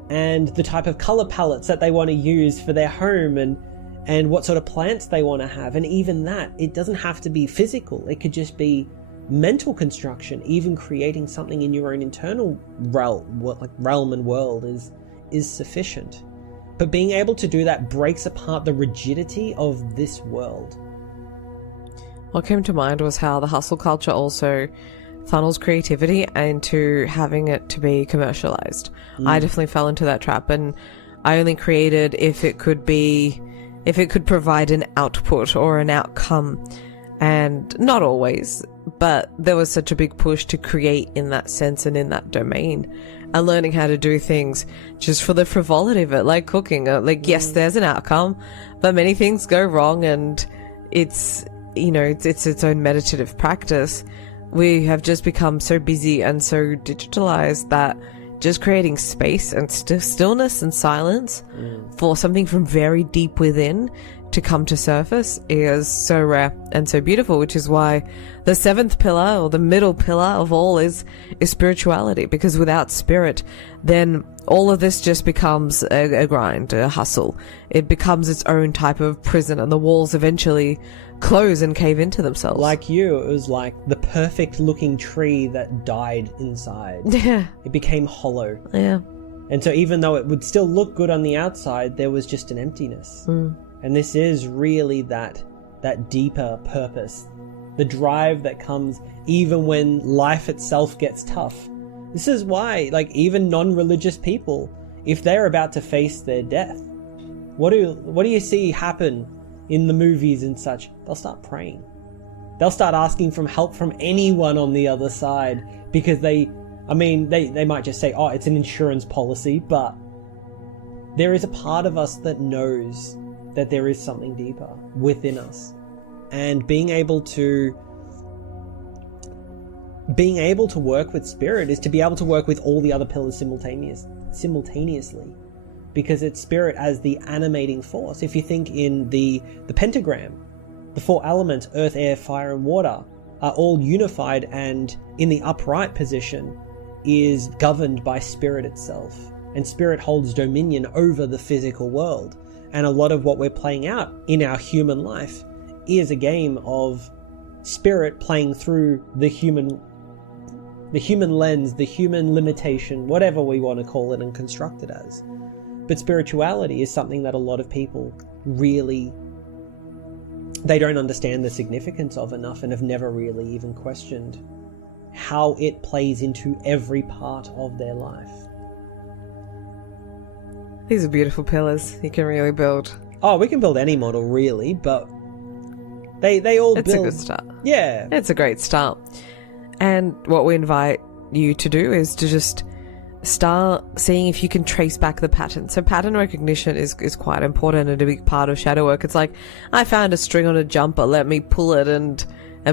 and the type of color palettes that they want to use for their home, and what sort of plants they want to have. And even that, it doesn't have to be physical. It could just be mental construction. Even creating something in your own internal realm and world is sufficient. But being able to do that breaks apart the rigidity of this world. What came to mind was how the hustle culture also funnels creativity into having it to be commercialized. I definitely fell into that trap, and I only created if it could provide an output or an outcome. And not always, but there was such a big push to create in that sense and in that domain, and learning how to do things just for the frivolity of it, like cooking. Yes, there's an outcome, but many things go wrong, and it's its own meditative practice. We have just become so busy and so digitalized that just creating space and stillness and silence for something from very deep within to come to surface is so rare and so beautiful, which is why the seventh pillar, or the middle pillar of all, is spirituality. Because without spirit, then all of this just becomes a grind, a hustle. It becomes its own type of prison, and the walls eventually close and cave into themselves. Like you, it was like the perfect looking tree that died inside. Yeah. It became hollow. Yeah. And so even though it would still look good on the outside, there was just an emptiness. And this is really that deeper purpose, the drive that comes even when life itself gets tough. This is why, like, even non-religious people, if they're about to face their death, what do you see happen in the movies and such? They'll start praying. They'll start asking for help from anyone on the other side, because they might just say, oh, it's an insurance policy, but there is a part of us that knows that there is something deeper within us. And being able to work with spirit is to be able to work with all the other pillars simultaneously, because it's spirit as the animating force. If you think in the pentagram, the four elements, earth, air, fire, and water, are all unified, and in the upright position is governed by spirit itself. And spirit holds dominion over the physical world. And a lot of what we're playing out in our human life is a game of spirit playing through the human lens, the human limitation, whatever we want to call it and construct it as. But spirituality is something that a lot of people really, they don't understand the significance of enough, and have never really even questioned how it plays into every part of their life. These are beautiful pillars you can really build. Oh, we can build any model, really, but they all build... It's a good start. Yeah. It's a great start. And what we invite you to do is to just start seeing if you can trace back the pattern. So pattern recognition is quite important and a big part of shadow work. It's like, I found a string on a jumper, let me pull it, and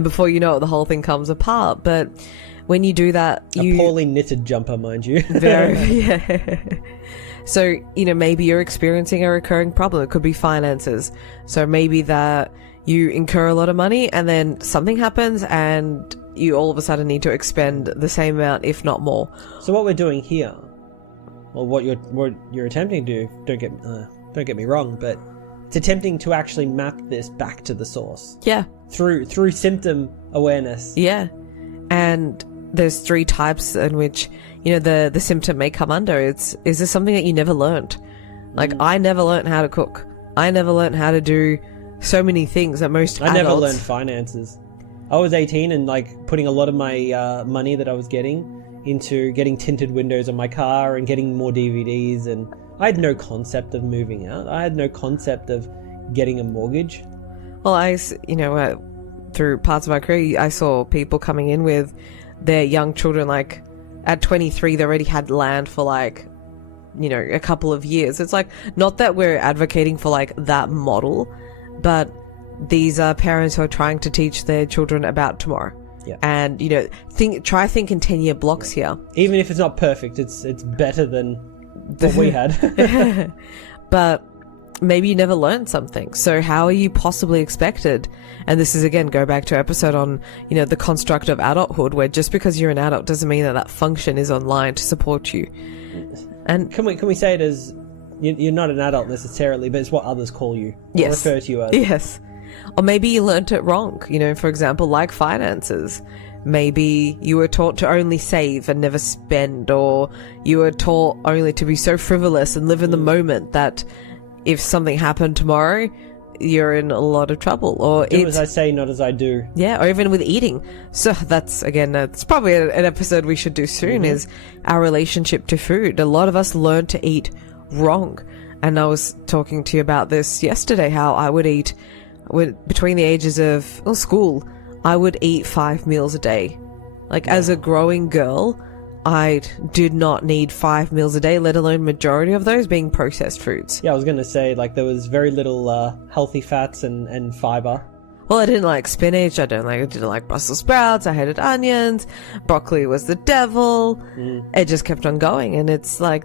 before you know it, the whole thing comes apart. But when you do that... A poorly knitted jumper, mind you. Yeah. So, maybe you're experiencing a recurring problem. It could be finances. So maybe that you incur a lot of money and then something happens and you all of a sudden need to expend the same amount, if not more. So what we're doing here, well, what you're attempting to do, don't get me wrong, but it's attempting to actually map this back to the source. Yeah. Through symptom awareness. Yeah. And there's 3 types in which, the symptom may come under. Is this something that you never learned? Like, I never learned how to cook. I never learned how to do so many things that most adults... I never learned finances. I was 18 and, like, putting a lot of my money that I was getting into getting tinted windows on my car and getting more DVDs, and I had no concept of moving out. I had no concept of getting a mortgage. Well, through parts of my career, I saw people coming in with their young children, like, at 23, they already had land for, like, a couple of years. It's like, not that we're advocating for, like, that model, but these are parents who are trying to teach their children about tomorrow. Yeah. And, try think in 10-year blocks here. Even if it's not perfect, it's better than what we had. But maybe you never learned something. So how are you possibly expected? And this is, again, go back to our episode on, the construct of adulthood, where just because you're an adult doesn't mean that function is online to support you. And can we say it as, you're not an adult necessarily, but it's what others call you. Yes. Refer to you as. Yes. Or maybe you learnt it wrong, for example, like finances. Maybe you were taught to only save and never spend, or you were taught only to be so frivolous and live in the moment that if something happened tomorrow, you're in a lot of trouble. Or do as I say, not as I do. Yeah, or even with eating. So that's, again, it's probably an episode we should do soon, is our relationship to food. A lot of us learn to eat wrong. And I was talking to you about this yesterday, how I would eat, between the ages of school, I would eat 5 meals a day. Like, as a growing girl, I did not need 5 meals a day, let alone majority of those being processed foods. Yeah, I was going to say, like, there was very little healthy fats and fiber. Well, I didn't like spinach, I didn't like Brussels sprouts, I hated onions, broccoli was the devil. It just kept on going, and it's like,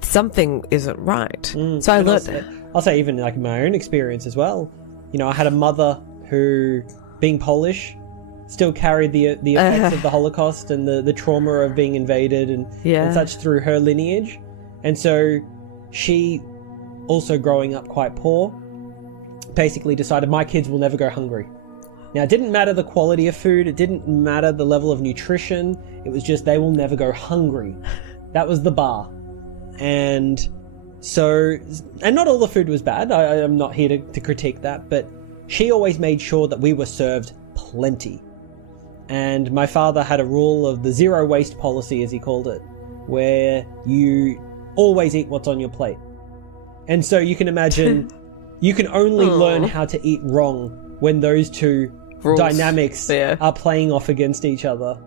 something isn't right. So I learned... I'll say even like my own experience as well. You know, I had a mother who, being Polish, still carried the effects of the Holocaust and the trauma of being invaded and such through her lineage. And so she, also growing up quite poor, basically decided my kids will never go hungry. Now, it didn't matter the quality of food. It didn't matter the level of nutrition. It was just they will never go hungry. That was the bar. And so, and not all the food was bad. I'm not here to critique that, but she always made sure that we were served plenty. And my father had a rule of the zero waste policy, as he called it, where you always eat what's on your plate. And so you can imagine, you can only learn how to eat wrong when those two dynamics are playing off against each other.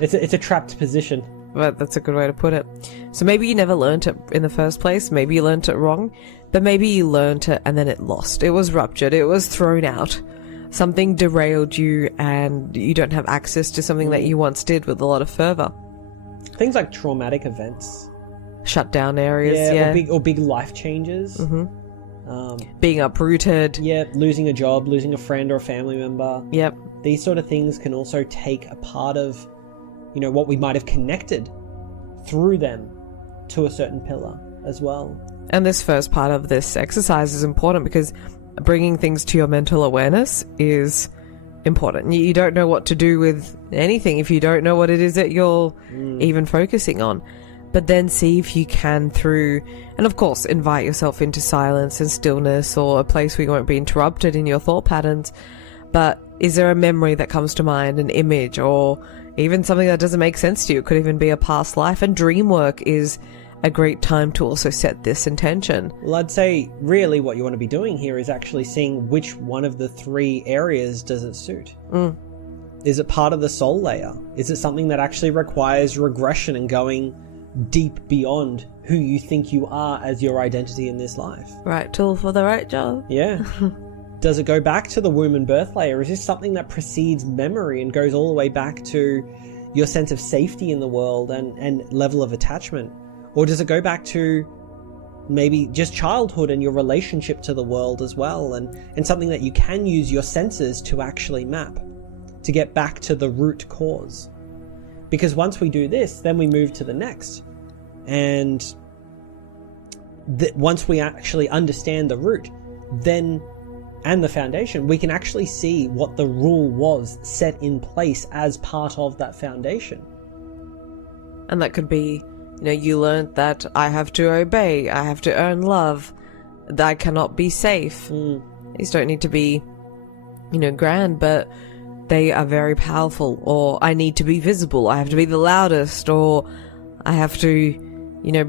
It's a trapped position. But that's a good way to put it. So maybe you never learned it in the first place. Maybe you learned it wrong. But maybe you learned it and then it lost. It was ruptured. It was thrown out. Something derailed you and you don't have access to something that you once did with a lot of fervor. Things like traumatic events. Shut down areas, or big life changes. Being uprooted. Yeah, losing a job, losing a friend or a family member. Yep. These sort of things can also take a part of, you know, what we might have connected through them to a certain pillar as well. And this first part of this exercise is important because bringing things to your mental awareness is important. You don't know what to do with anything if you don't know what it is that you're even focusing on. But then see if you can and of course, invite yourself into silence and stillness or a place where you won't be interrupted in your thought patterns. But is there a memory that comes to mind, an image, or even something that doesn't make sense to you? It could even be a past life. And dream work is a great time to also set this intention. Well, I'd say really what you want to be doing here is actually seeing which one of the 3 areas does it suit. Is it part of the soul layer? Is it something that actually requires regression and going deep beyond who you think you are as your identity in this life? Right tool for the right job. Yeah. Does it go back to the womb and birth layer? Is this something that precedes memory and goes all the way back to your sense of safety in the world and level of attachment? Or does it go back to maybe just childhood and your relationship to the world as well, and something that you can use your senses to actually map, to get back to the root cause? Because once we do this, then we move to the next. And once we actually understand the root, then, and the foundation, we can actually see what the rule was set in place as part of that foundation. And that could be, you learned that I have to obey, I have to earn love, that I cannot be safe. These don't need to be, grand, but they are very powerful. Or I need to be visible, I have to be the loudest, or I have to,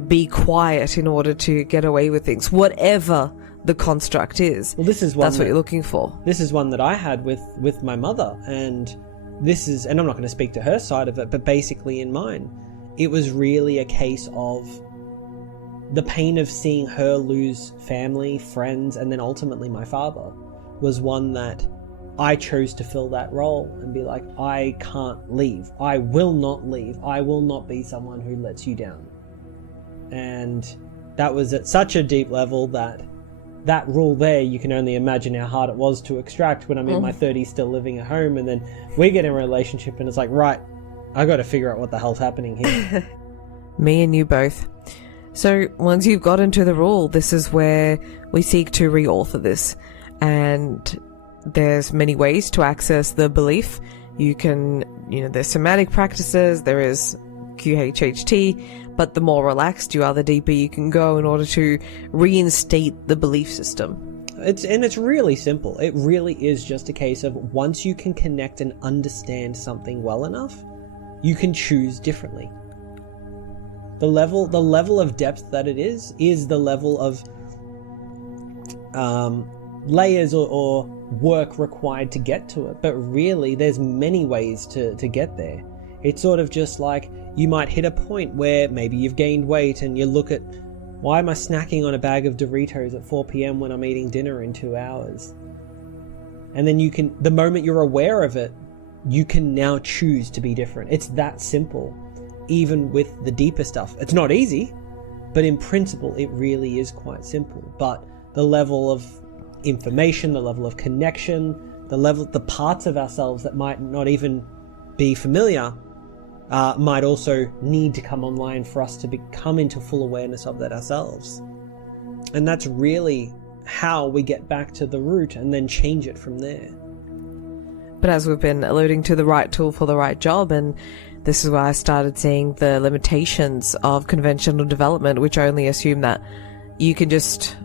be quiet in order to get away with things. Whatever the construct is, well, that's what you're looking for. This is one that I had with my mother, and I'm not going to speak to her side of it, but basically in mine, it was really a case of the pain of seeing her lose family, friends, and then ultimately my father was one that I chose to fill that role and be like, I can't leave. I will not leave. I will not be someone who lets you down. And that was at such a deep level that rule there, you can only imagine how hard it was to extract when I'm in my 30s still living at home, and then we get in a relationship and it's like, right, I got to figure out what the hell's happening here. Me and you both. So once you've got into the rule, this is where we seek to re-author this. And there's many ways to access the belief. You can, there's somatic practices, there is QHHT, but the more relaxed you are, the deeper you can go in order to reinstate the belief system. It's really simple. It really is just a case of once you can connect and understand something well enough, you can choose differently. The level of depth that it is the level of layers or work required to get to it. But really, there's many ways to get there. It's sort of just like you might hit a point where maybe you've gained weight and you look at, why am I snacking on a bag of Doritos at 4 p.m. when I'm eating dinner in 2 hours? And then the moment you're aware of it, you can now choose to be different. It's that simple, even with the deeper stuff. It's not easy, but in principle, it really is quite simple. But the level of information, the level of connection, the parts of ourselves that might not even be familiar, might also need to come online for us to become into full awareness of that ourselves. And that's really how we get back to the root and then change it from there. But as we've been alluding to, the right tool for the right job, and this is where I started seeing the limitations of conventional development, which only assume that you can just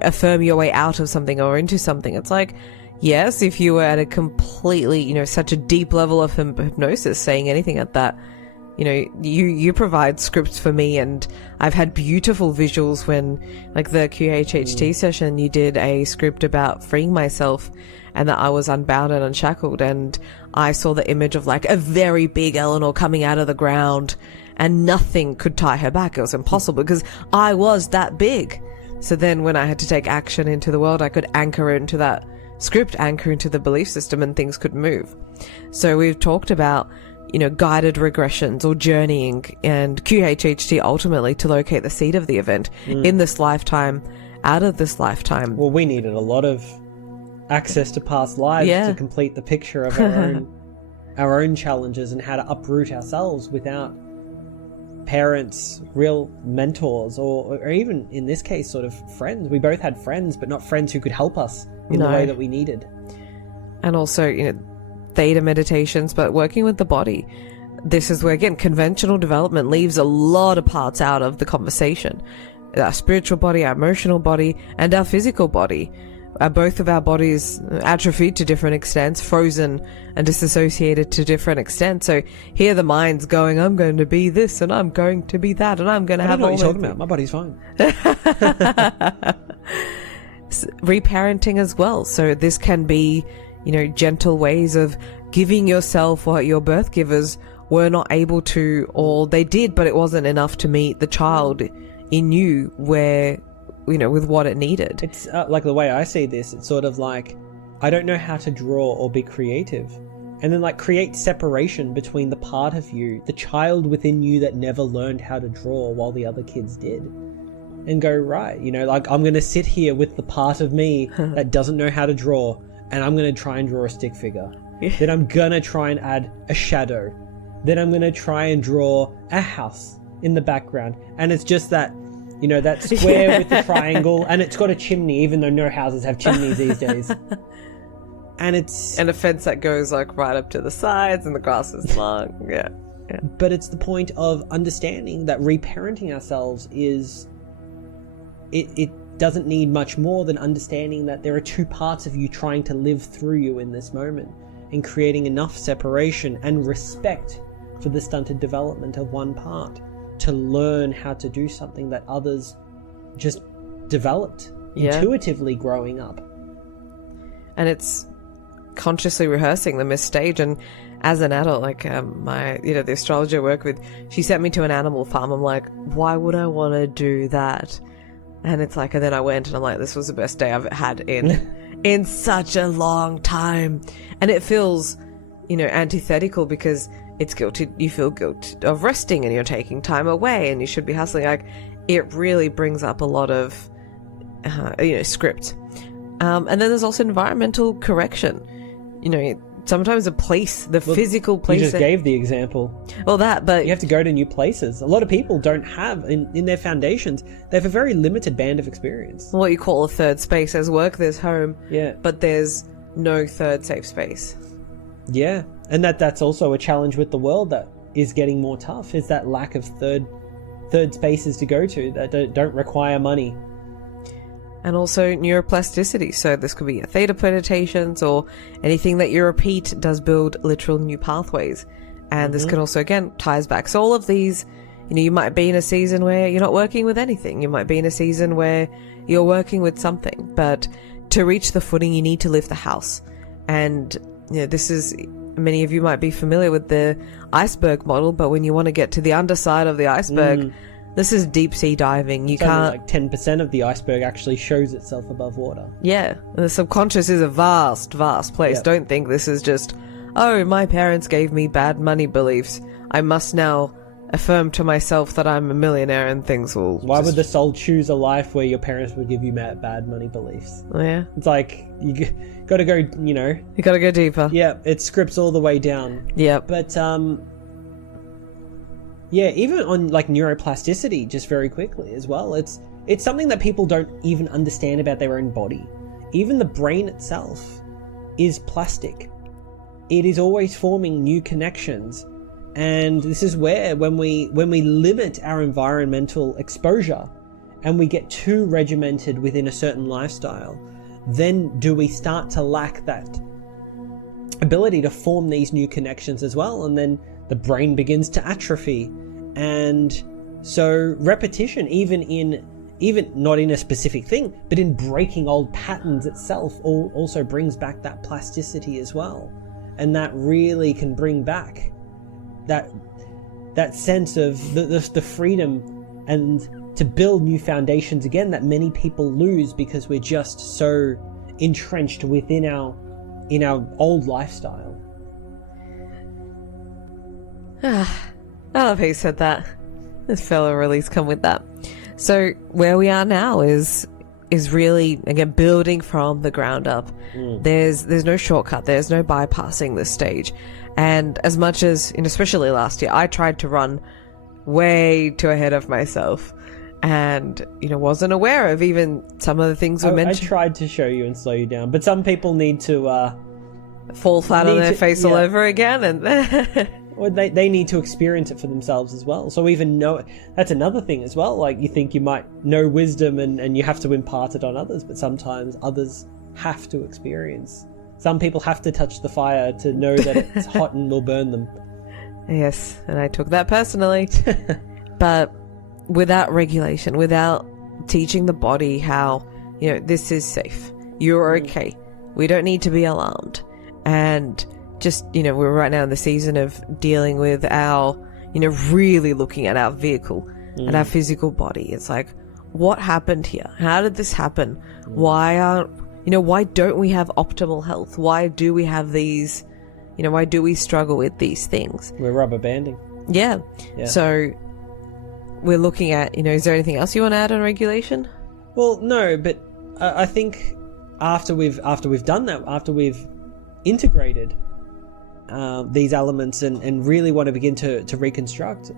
affirm your way out of something or into something. It's like, yes, if you were at a completely, such a deep level of hypnosis, saying anything at that, you provide scripts for me, and I've had beautiful visuals when, like the QHHT session, you did a script about freeing myself and that I was unbound and unshackled, and I saw the image of like a very big Elinor coming out of the ground and nothing could tie her back. It was impossible because I was that big. So then when I had to take action into the world, I could anchor into that script, anchor into the belief system, and things could move. So we've talked about, guided regressions or journeying, and QHHT ultimately to locate the seed of the event in this lifetime, out of this lifetime. Well, we needed a lot of access to past lives to complete the picture of our own challenges and how to uproot ourselves without parents, real mentors, or even in this case sort of friends. We both had friends, but not friends who could help us in the way that we needed. And also, theta meditations, but working with the body. This is where, again, conventional development leaves a lot of parts out of the conversation. Our spiritual body, our emotional body, and our physical body. Both of our bodies atrophied to different extents, frozen and disassociated to different extents. So here the mind's going, I'm going to be this and I'm going to be that and I'm going to have all. I don't know what you're talking about. My body's fine. Reparenting as well. So this can be, gentle ways of giving yourself what your birth givers were not able to, or they did, but it wasn't enough to meet the child in you where, with what it needed. It's like the way I see this, it's sort of like, I don't know how to draw or be creative. And then like create separation between the part of you, the child within you that never learned how to draw while the other kids did. And go, right, like I'm going to sit here with the part of me that doesn't know how to draw, and I'm going to try and draw a stick figure. Then I'm going to try and add a shadow. Then I'm going to try and draw a house in the background. And it's just that, that square with the triangle, and it's got a chimney, even though no houses have chimneys these days. And a fence that goes like right up to the sides, and the grass is long. Yeah. But it's the point of understanding that reparenting ourselves is, it doesn't need much more than understanding that there are two parts of you trying to live through you in this moment, and creating enough separation and respect for the stunted development of one part to learn how to do something that others just developed intuitively growing up. And it's consciously rehearsing the missed stage. And as an adult, like the astrologer I work with, she sent me to an animal farm. I'm like, why would I want to do that? And it's like, and then I went and I'm like, this was the best day I've had in such a long time. And it feels, antithetical because it's guilty. You feel guilt of resting and you're taking time away and you should be hustling. Like, it really brings up a lot of, script. And then there's also environmental correction. Sometimes a place, physical place. You just gave the example. Well, but you have to go to new places. A lot of people don't have, in their foundations, they have a very limited band of experience. What you call a third space. There's work, there's home. Yeah. But there's no third safe space. Yeah. And that's also a challenge with the world, that is getting more tough, is that lack of third spaces to go to that don't require money. And also neuroplasticity. So this could be a theta meditations or anything that you repeat does build literal new pathways. And this can also, again, ties back. So all of these, you might be in a season where you're not working with anything. You might be in a season where you're working with something. But to reach the footing, you need to lift the house. And, this is, many of you might be familiar with the iceberg model, but when you want to get to the underside of the iceberg, this is deep sea diving. You can't. Like 10% of the iceberg actually shows itself above water. Yeah, the subconscious is a vast, vast place. Yep. Don't think this is just, oh, my parents gave me bad money beliefs. I must now affirm to myself that I'm a millionaire and things will. Why would the soul choose a life where your parents would give you bad money beliefs? Yeah, It's like you got to go. you gotta go deeper. Yeah, it scripts all the way down. Yep. But yeah, even on like neuroplasticity, just very quickly as well, it's something that people don't even understand about their own body. Even the brain itself is plastic. It is always forming new connections, and this is where when we limit our environmental exposure and we get too regimented within a certain lifestyle, then do we start to lack that ability to form these new connections as well, and then the brain begins to atrophy. And so repetition, even not in a specific thing, but in breaking old patterns itself, also brings back that plasticity as well. And that really can bring back that sense of the freedom and to build new foundations again that many people lose because we're just so entrenched within our old lifestyle. I love how you said that. This fella release come with that. So where we are now is really, again, building from the ground up. There's no shortcut. There's no bypassing this stage. And as much as, especially last year, I tried to run way too ahead of myself and, wasn't aware of even some of the things we mentioned. I tried to show you and slow you down, but some people need to fall flat on their face all over again, and or they need to experience it for themselves as well. So even know that's another thing as well. Like, you think you might know wisdom and you have to impart it on others, but sometimes others have to experience. Some people have to touch the fire to know that it's hot and will burn them. Yes, and I took that personally. But without regulation, without teaching the body how, this is safe, you're okay, we don't need to be alarmed, and just, we're right now in the season of dealing with our, really looking at our vehicle and our physical body. It's like, what happened here? How did this happen? Why don't we have optimal health? Why do we have these, why do we struggle with these things? We're rubber banding. Yeah. So we're looking at, is there anything else you want to add on regulation? Well, no, but I think after we've done that, after we've integrated these elements and really want to begin to reconstruct,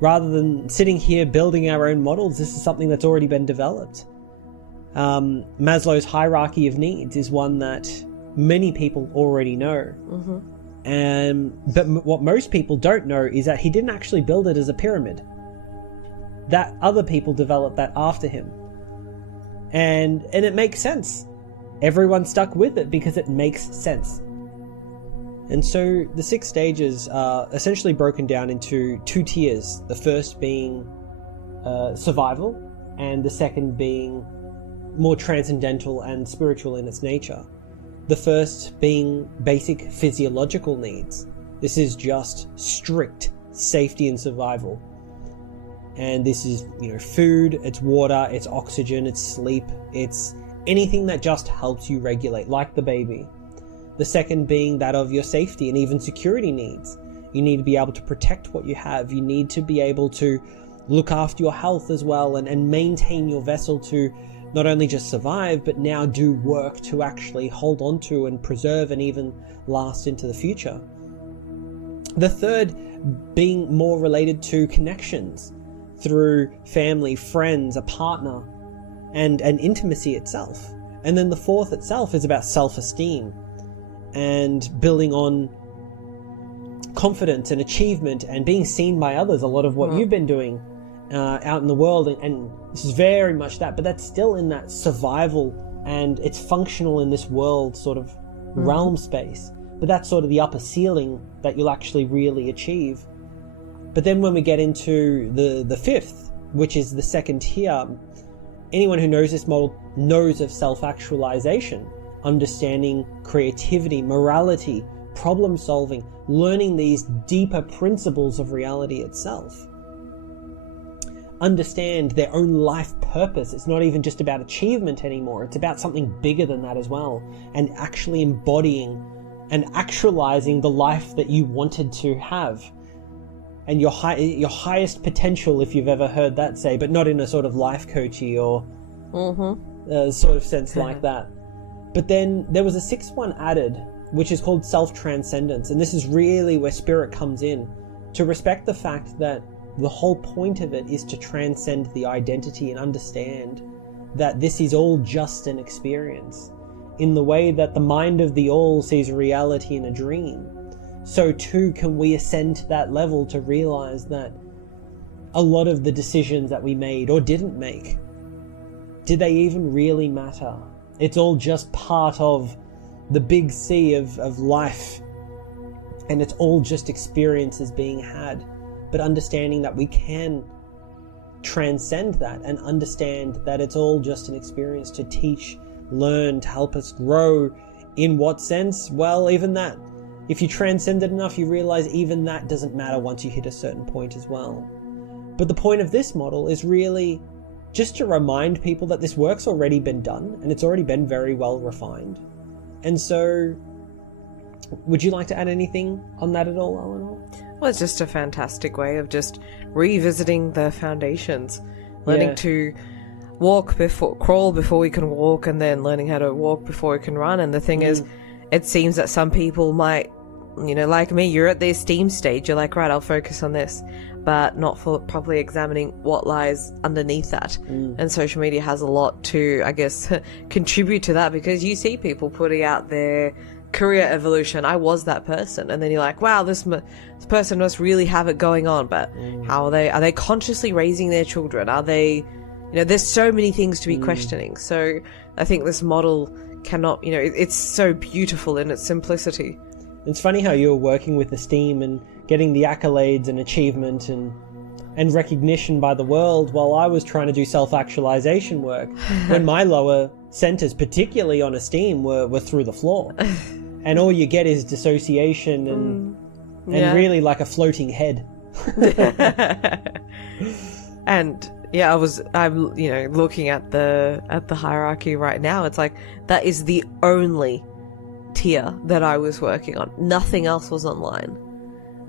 rather than sitting here building our own models, this is something that's already been developed. Maslow's hierarchy of needs is one that many people already know. But what most people don't know is that he didn't actually build it as a pyramid. That other people developed that after him. And it makes sense. Everyone stuck with it because it makes sense. And so the 6 stages are essentially broken down into 2 tiers. The first being survival, and the second being more transcendental and spiritual in its nature. The first being basic physiological needs. This is just strict safety and survival. And this is, food, it's water, it's oxygen, it's sleep, it's anything that just helps you regulate, like the baby. The second being that of your safety and even security needs. You need to be able to protect what you have. You need to be able to look after your health as well and maintain your vessel to not only just survive, but now do work to actually hold on to and preserve and even last into the future. The third being more related to connections through family, friends, a partner, and intimacy itself. And then the fourth itself is about self-esteem and building on confidence and achievement and being seen by others, a lot of what you've been doing out in the world, and this is very much that, but that's still in that survival and it's functional in this world sort of realm space. But that's sort of the upper ceiling that you'll actually really achieve. But then when we get into the fifth, which is the second tier, anyone who knows this model knows of self-actualization, understanding creativity, morality, problem solving, learning these deeper principles of reality itself. Understand their own life purpose. It's not even just about achievement anymore. It's about something bigger than that as well. And actually embodying and actualizing the life that you wanted to have. And your highest potential, if you've ever heard that say, but not in a sort of life coachy or sort of sense like that. But then there was a sixth one added, which is called self-transcendence. And this is really where spirit comes in, to respect the fact that the whole point of it is to transcend the identity and understand that this is all just an experience. In the way that the mind of the all sees reality in a dream, so too can we ascend to that level to realize that a lot of the decisions that we made or didn't make, did they even really matter? It's all just part of the big sea of life, and it's all just experiences being had. But understanding that we can transcend that and understand that it's all just an experience to teach, learn, to help us grow. In what sense? Well, even that. If you transcend it enough, you realize even that doesn't matter once you hit a certain point as well. But the point of this model is really just to remind people that this work's already been done and it's already been very well refined. And so, would you like to add anything on that at all, Elinor? Well, it's just a fantastic way of just revisiting the foundations, learning to crawl before we can walk, and then learning how to walk before we can run. And the thing is, it seems that some people might, like me, you're at the esteem stage. You're like, right, I'll focus on this, but not for properly examining what lies underneath that. And social media has a lot to, I guess, contribute to that, because you see people putting out their career evolution. I was that person, and then you're like, wow, this person must really have it going on, but how are they consciously raising their children? Are they, there's so many things to be questioning. So I think this model cannot, it's so beautiful in its simplicity. It's funny how you're working with esteem and getting the accolades and achievement and recognition by the world, while I was trying to do self-actualization work when my lower centers, particularly on esteem, were through the floor. And all you get is dissociation and really like a floating head. And yeah, I'm looking at the hierarchy right now. It's like that is the only tier that I was working on. Nothing else was online.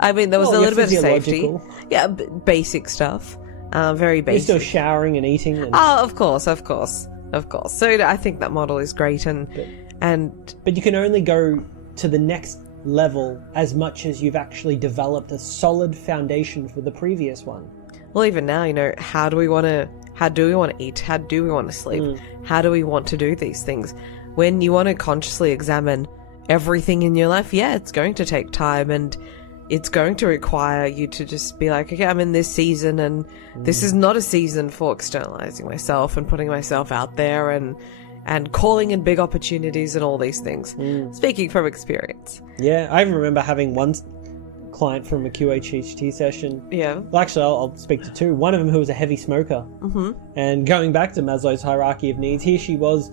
I mean, there was a little bit of safety. Yeah, basic stuff. Very basic. You're still showering and eating. Oh, of course. So I think that model is great, but you can only go to the next level as much as you've actually developed a solid foundation for the previous one. Well, even now, how do we want to eat? How do we want to sleep? How do we want to do these things? When you want to consciously examine everything in your life, yeah, it's going to take time, and it's going to require you to just be like, okay, I'm in this season, and this is not a season for externalizing myself and putting myself out there and calling in big opportunities and all these things. Speaking from experience. Yeah, I remember having one client from a QHHT session. Yeah. Well, actually, I'll speak to two. One of them who was a heavy smoker. And going back to Maslow's hierarchy of needs, here she was,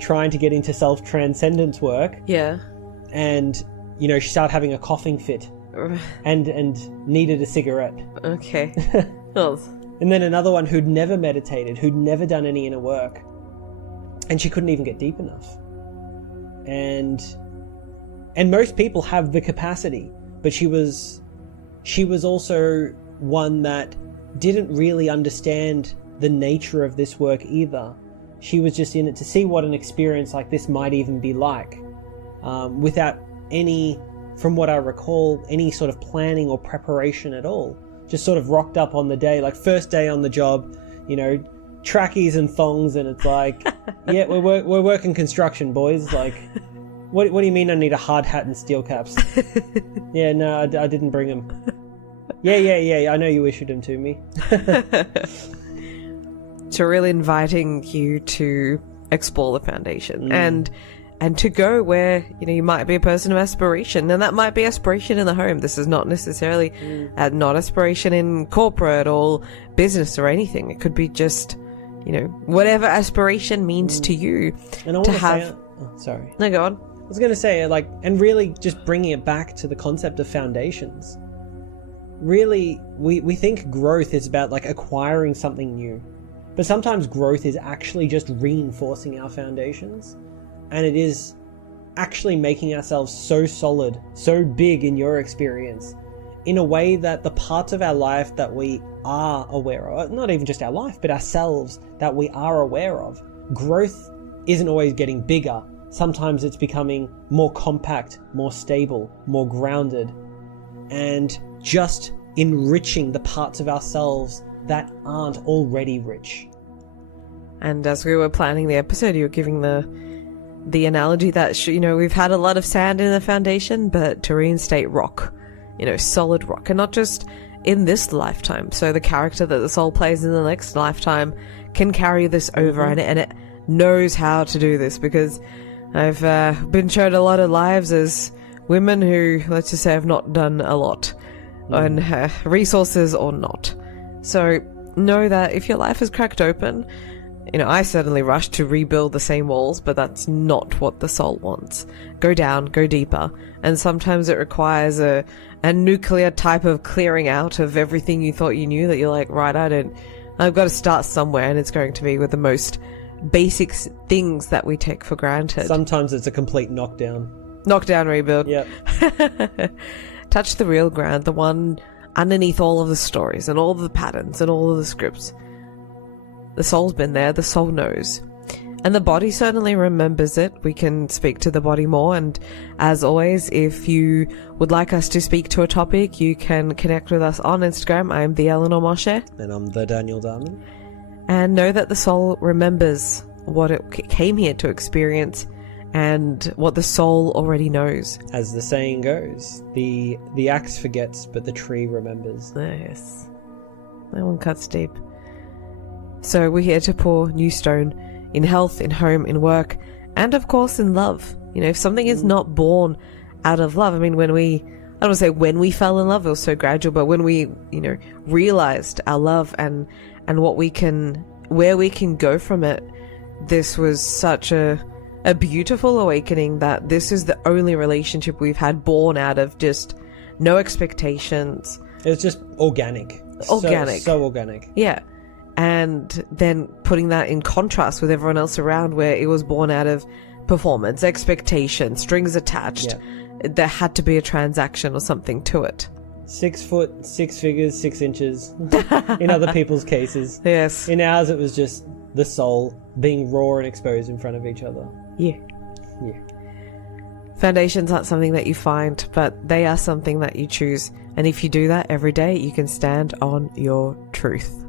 trying to get into self-transcendence work. Yeah. And, she started having a coughing fit. And needed a cigarette. Okay. And then another one who'd never meditated, who'd never done any inner work, and she couldn't even get deep enough. And most people have the capacity, but she was also one that didn't really understand the nature of this work either. She was just in it to see what an experience like this might even be like, without any, from what I recall, any sort of planning or preparation at all. Just sort of rocked up on the day, like first day on the job, trackies and thongs, and it's like, yeah, we're working construction, boys. Like, What do you mean I need a hard hat and steel caps? Yeah, no, I didn't bring them. Yeah, I know you issued them to me. So really inviting you to explore the foundation and to go where, you know, you might be a person of aspiration, and that might be aspiration in the home. This is not necessarily not aspiration in corporate or business or anything. It could be just, you know, whatever aspiration means to you. And I want to have... sorry. No, go on. I was going to say, like, and really just bringing it back to the concept of foundations. Really, we think growth is about, like, acquiring something new. But sometimes growth is actually just reinforcing our foundations. And it is actually making ourselves so solid, so big in your experience, in a way that the parts of our life that we are aware of, not even just our life, but ourselves that we are aware of, growth isn't always getting bigger. Sometimes it's becoming more compact, more stable, more grounded, and just enriching the parts of ourselves that aren't already rich. And as we were planning the episode, you were giving the analogy that, you know, we've had a lot of sand in the foundation, but to reinstate rock, you know, solid rock, and not just in this lifetime. So the character that the soul plays in the next lifetime can carry this over, and it knows how to do this, because I've been shown a lot of lives as women who, let's just say, have not done a lot on resources or not. So know that if your life is cracked open, you know, I certainly rush to rebuild the same walls, but that's not what the soul wants. Go down, go deeper. And sometimes it requires a nuclear type of clearing out of everything you thought you knew, that you're like, right, I've got to start somewhere, and it's going to be with the most basic things that we take for granted. Sometimes it's a complete knockdown. Knockdown rebuild. Yep. Touch the real ground, the one underneath all of the stories and all of the patterns and all of the scripts. The soul's been there, the soul knows. And the body certainly remembers it. We can speak to the body more. And as always, if you would like us to speak to a topic, you can connect with us on Instagram. I'm the Elinor Moshe. And I'm the Daniel Darman. And know that the soul remembers what it came here to experience and what the soul already knows. As the saying goes, the axe forgets, but the tree remembers. Yes. That one cuts deep. So we're here to pour new stone in health, in home, in work, and of course in love. You know, if something is not born out of love, I mean, I don't want to say when we fell in love, it was so gradual, but when we, you know, realized our love and where we can go from it, this was such a beautiful awakening that this is the only relationship we've had born out of just no expectations. It was just organic. Organic. So organic. Yeah. And then putting that in contrast with everyone else around, where it was born out of performance, expectation, strings attached. Yeah. There had to be a transaction or something to it. 6 foot, 6 figures, 6 inches in other people's cases. Yes. In ours, it was just the soul being raw and exposed in front of each other. Yeah. Yeah. Foundations aren't something that you find, but they are something that you choose. And if you do that every day, you can stand on your truth.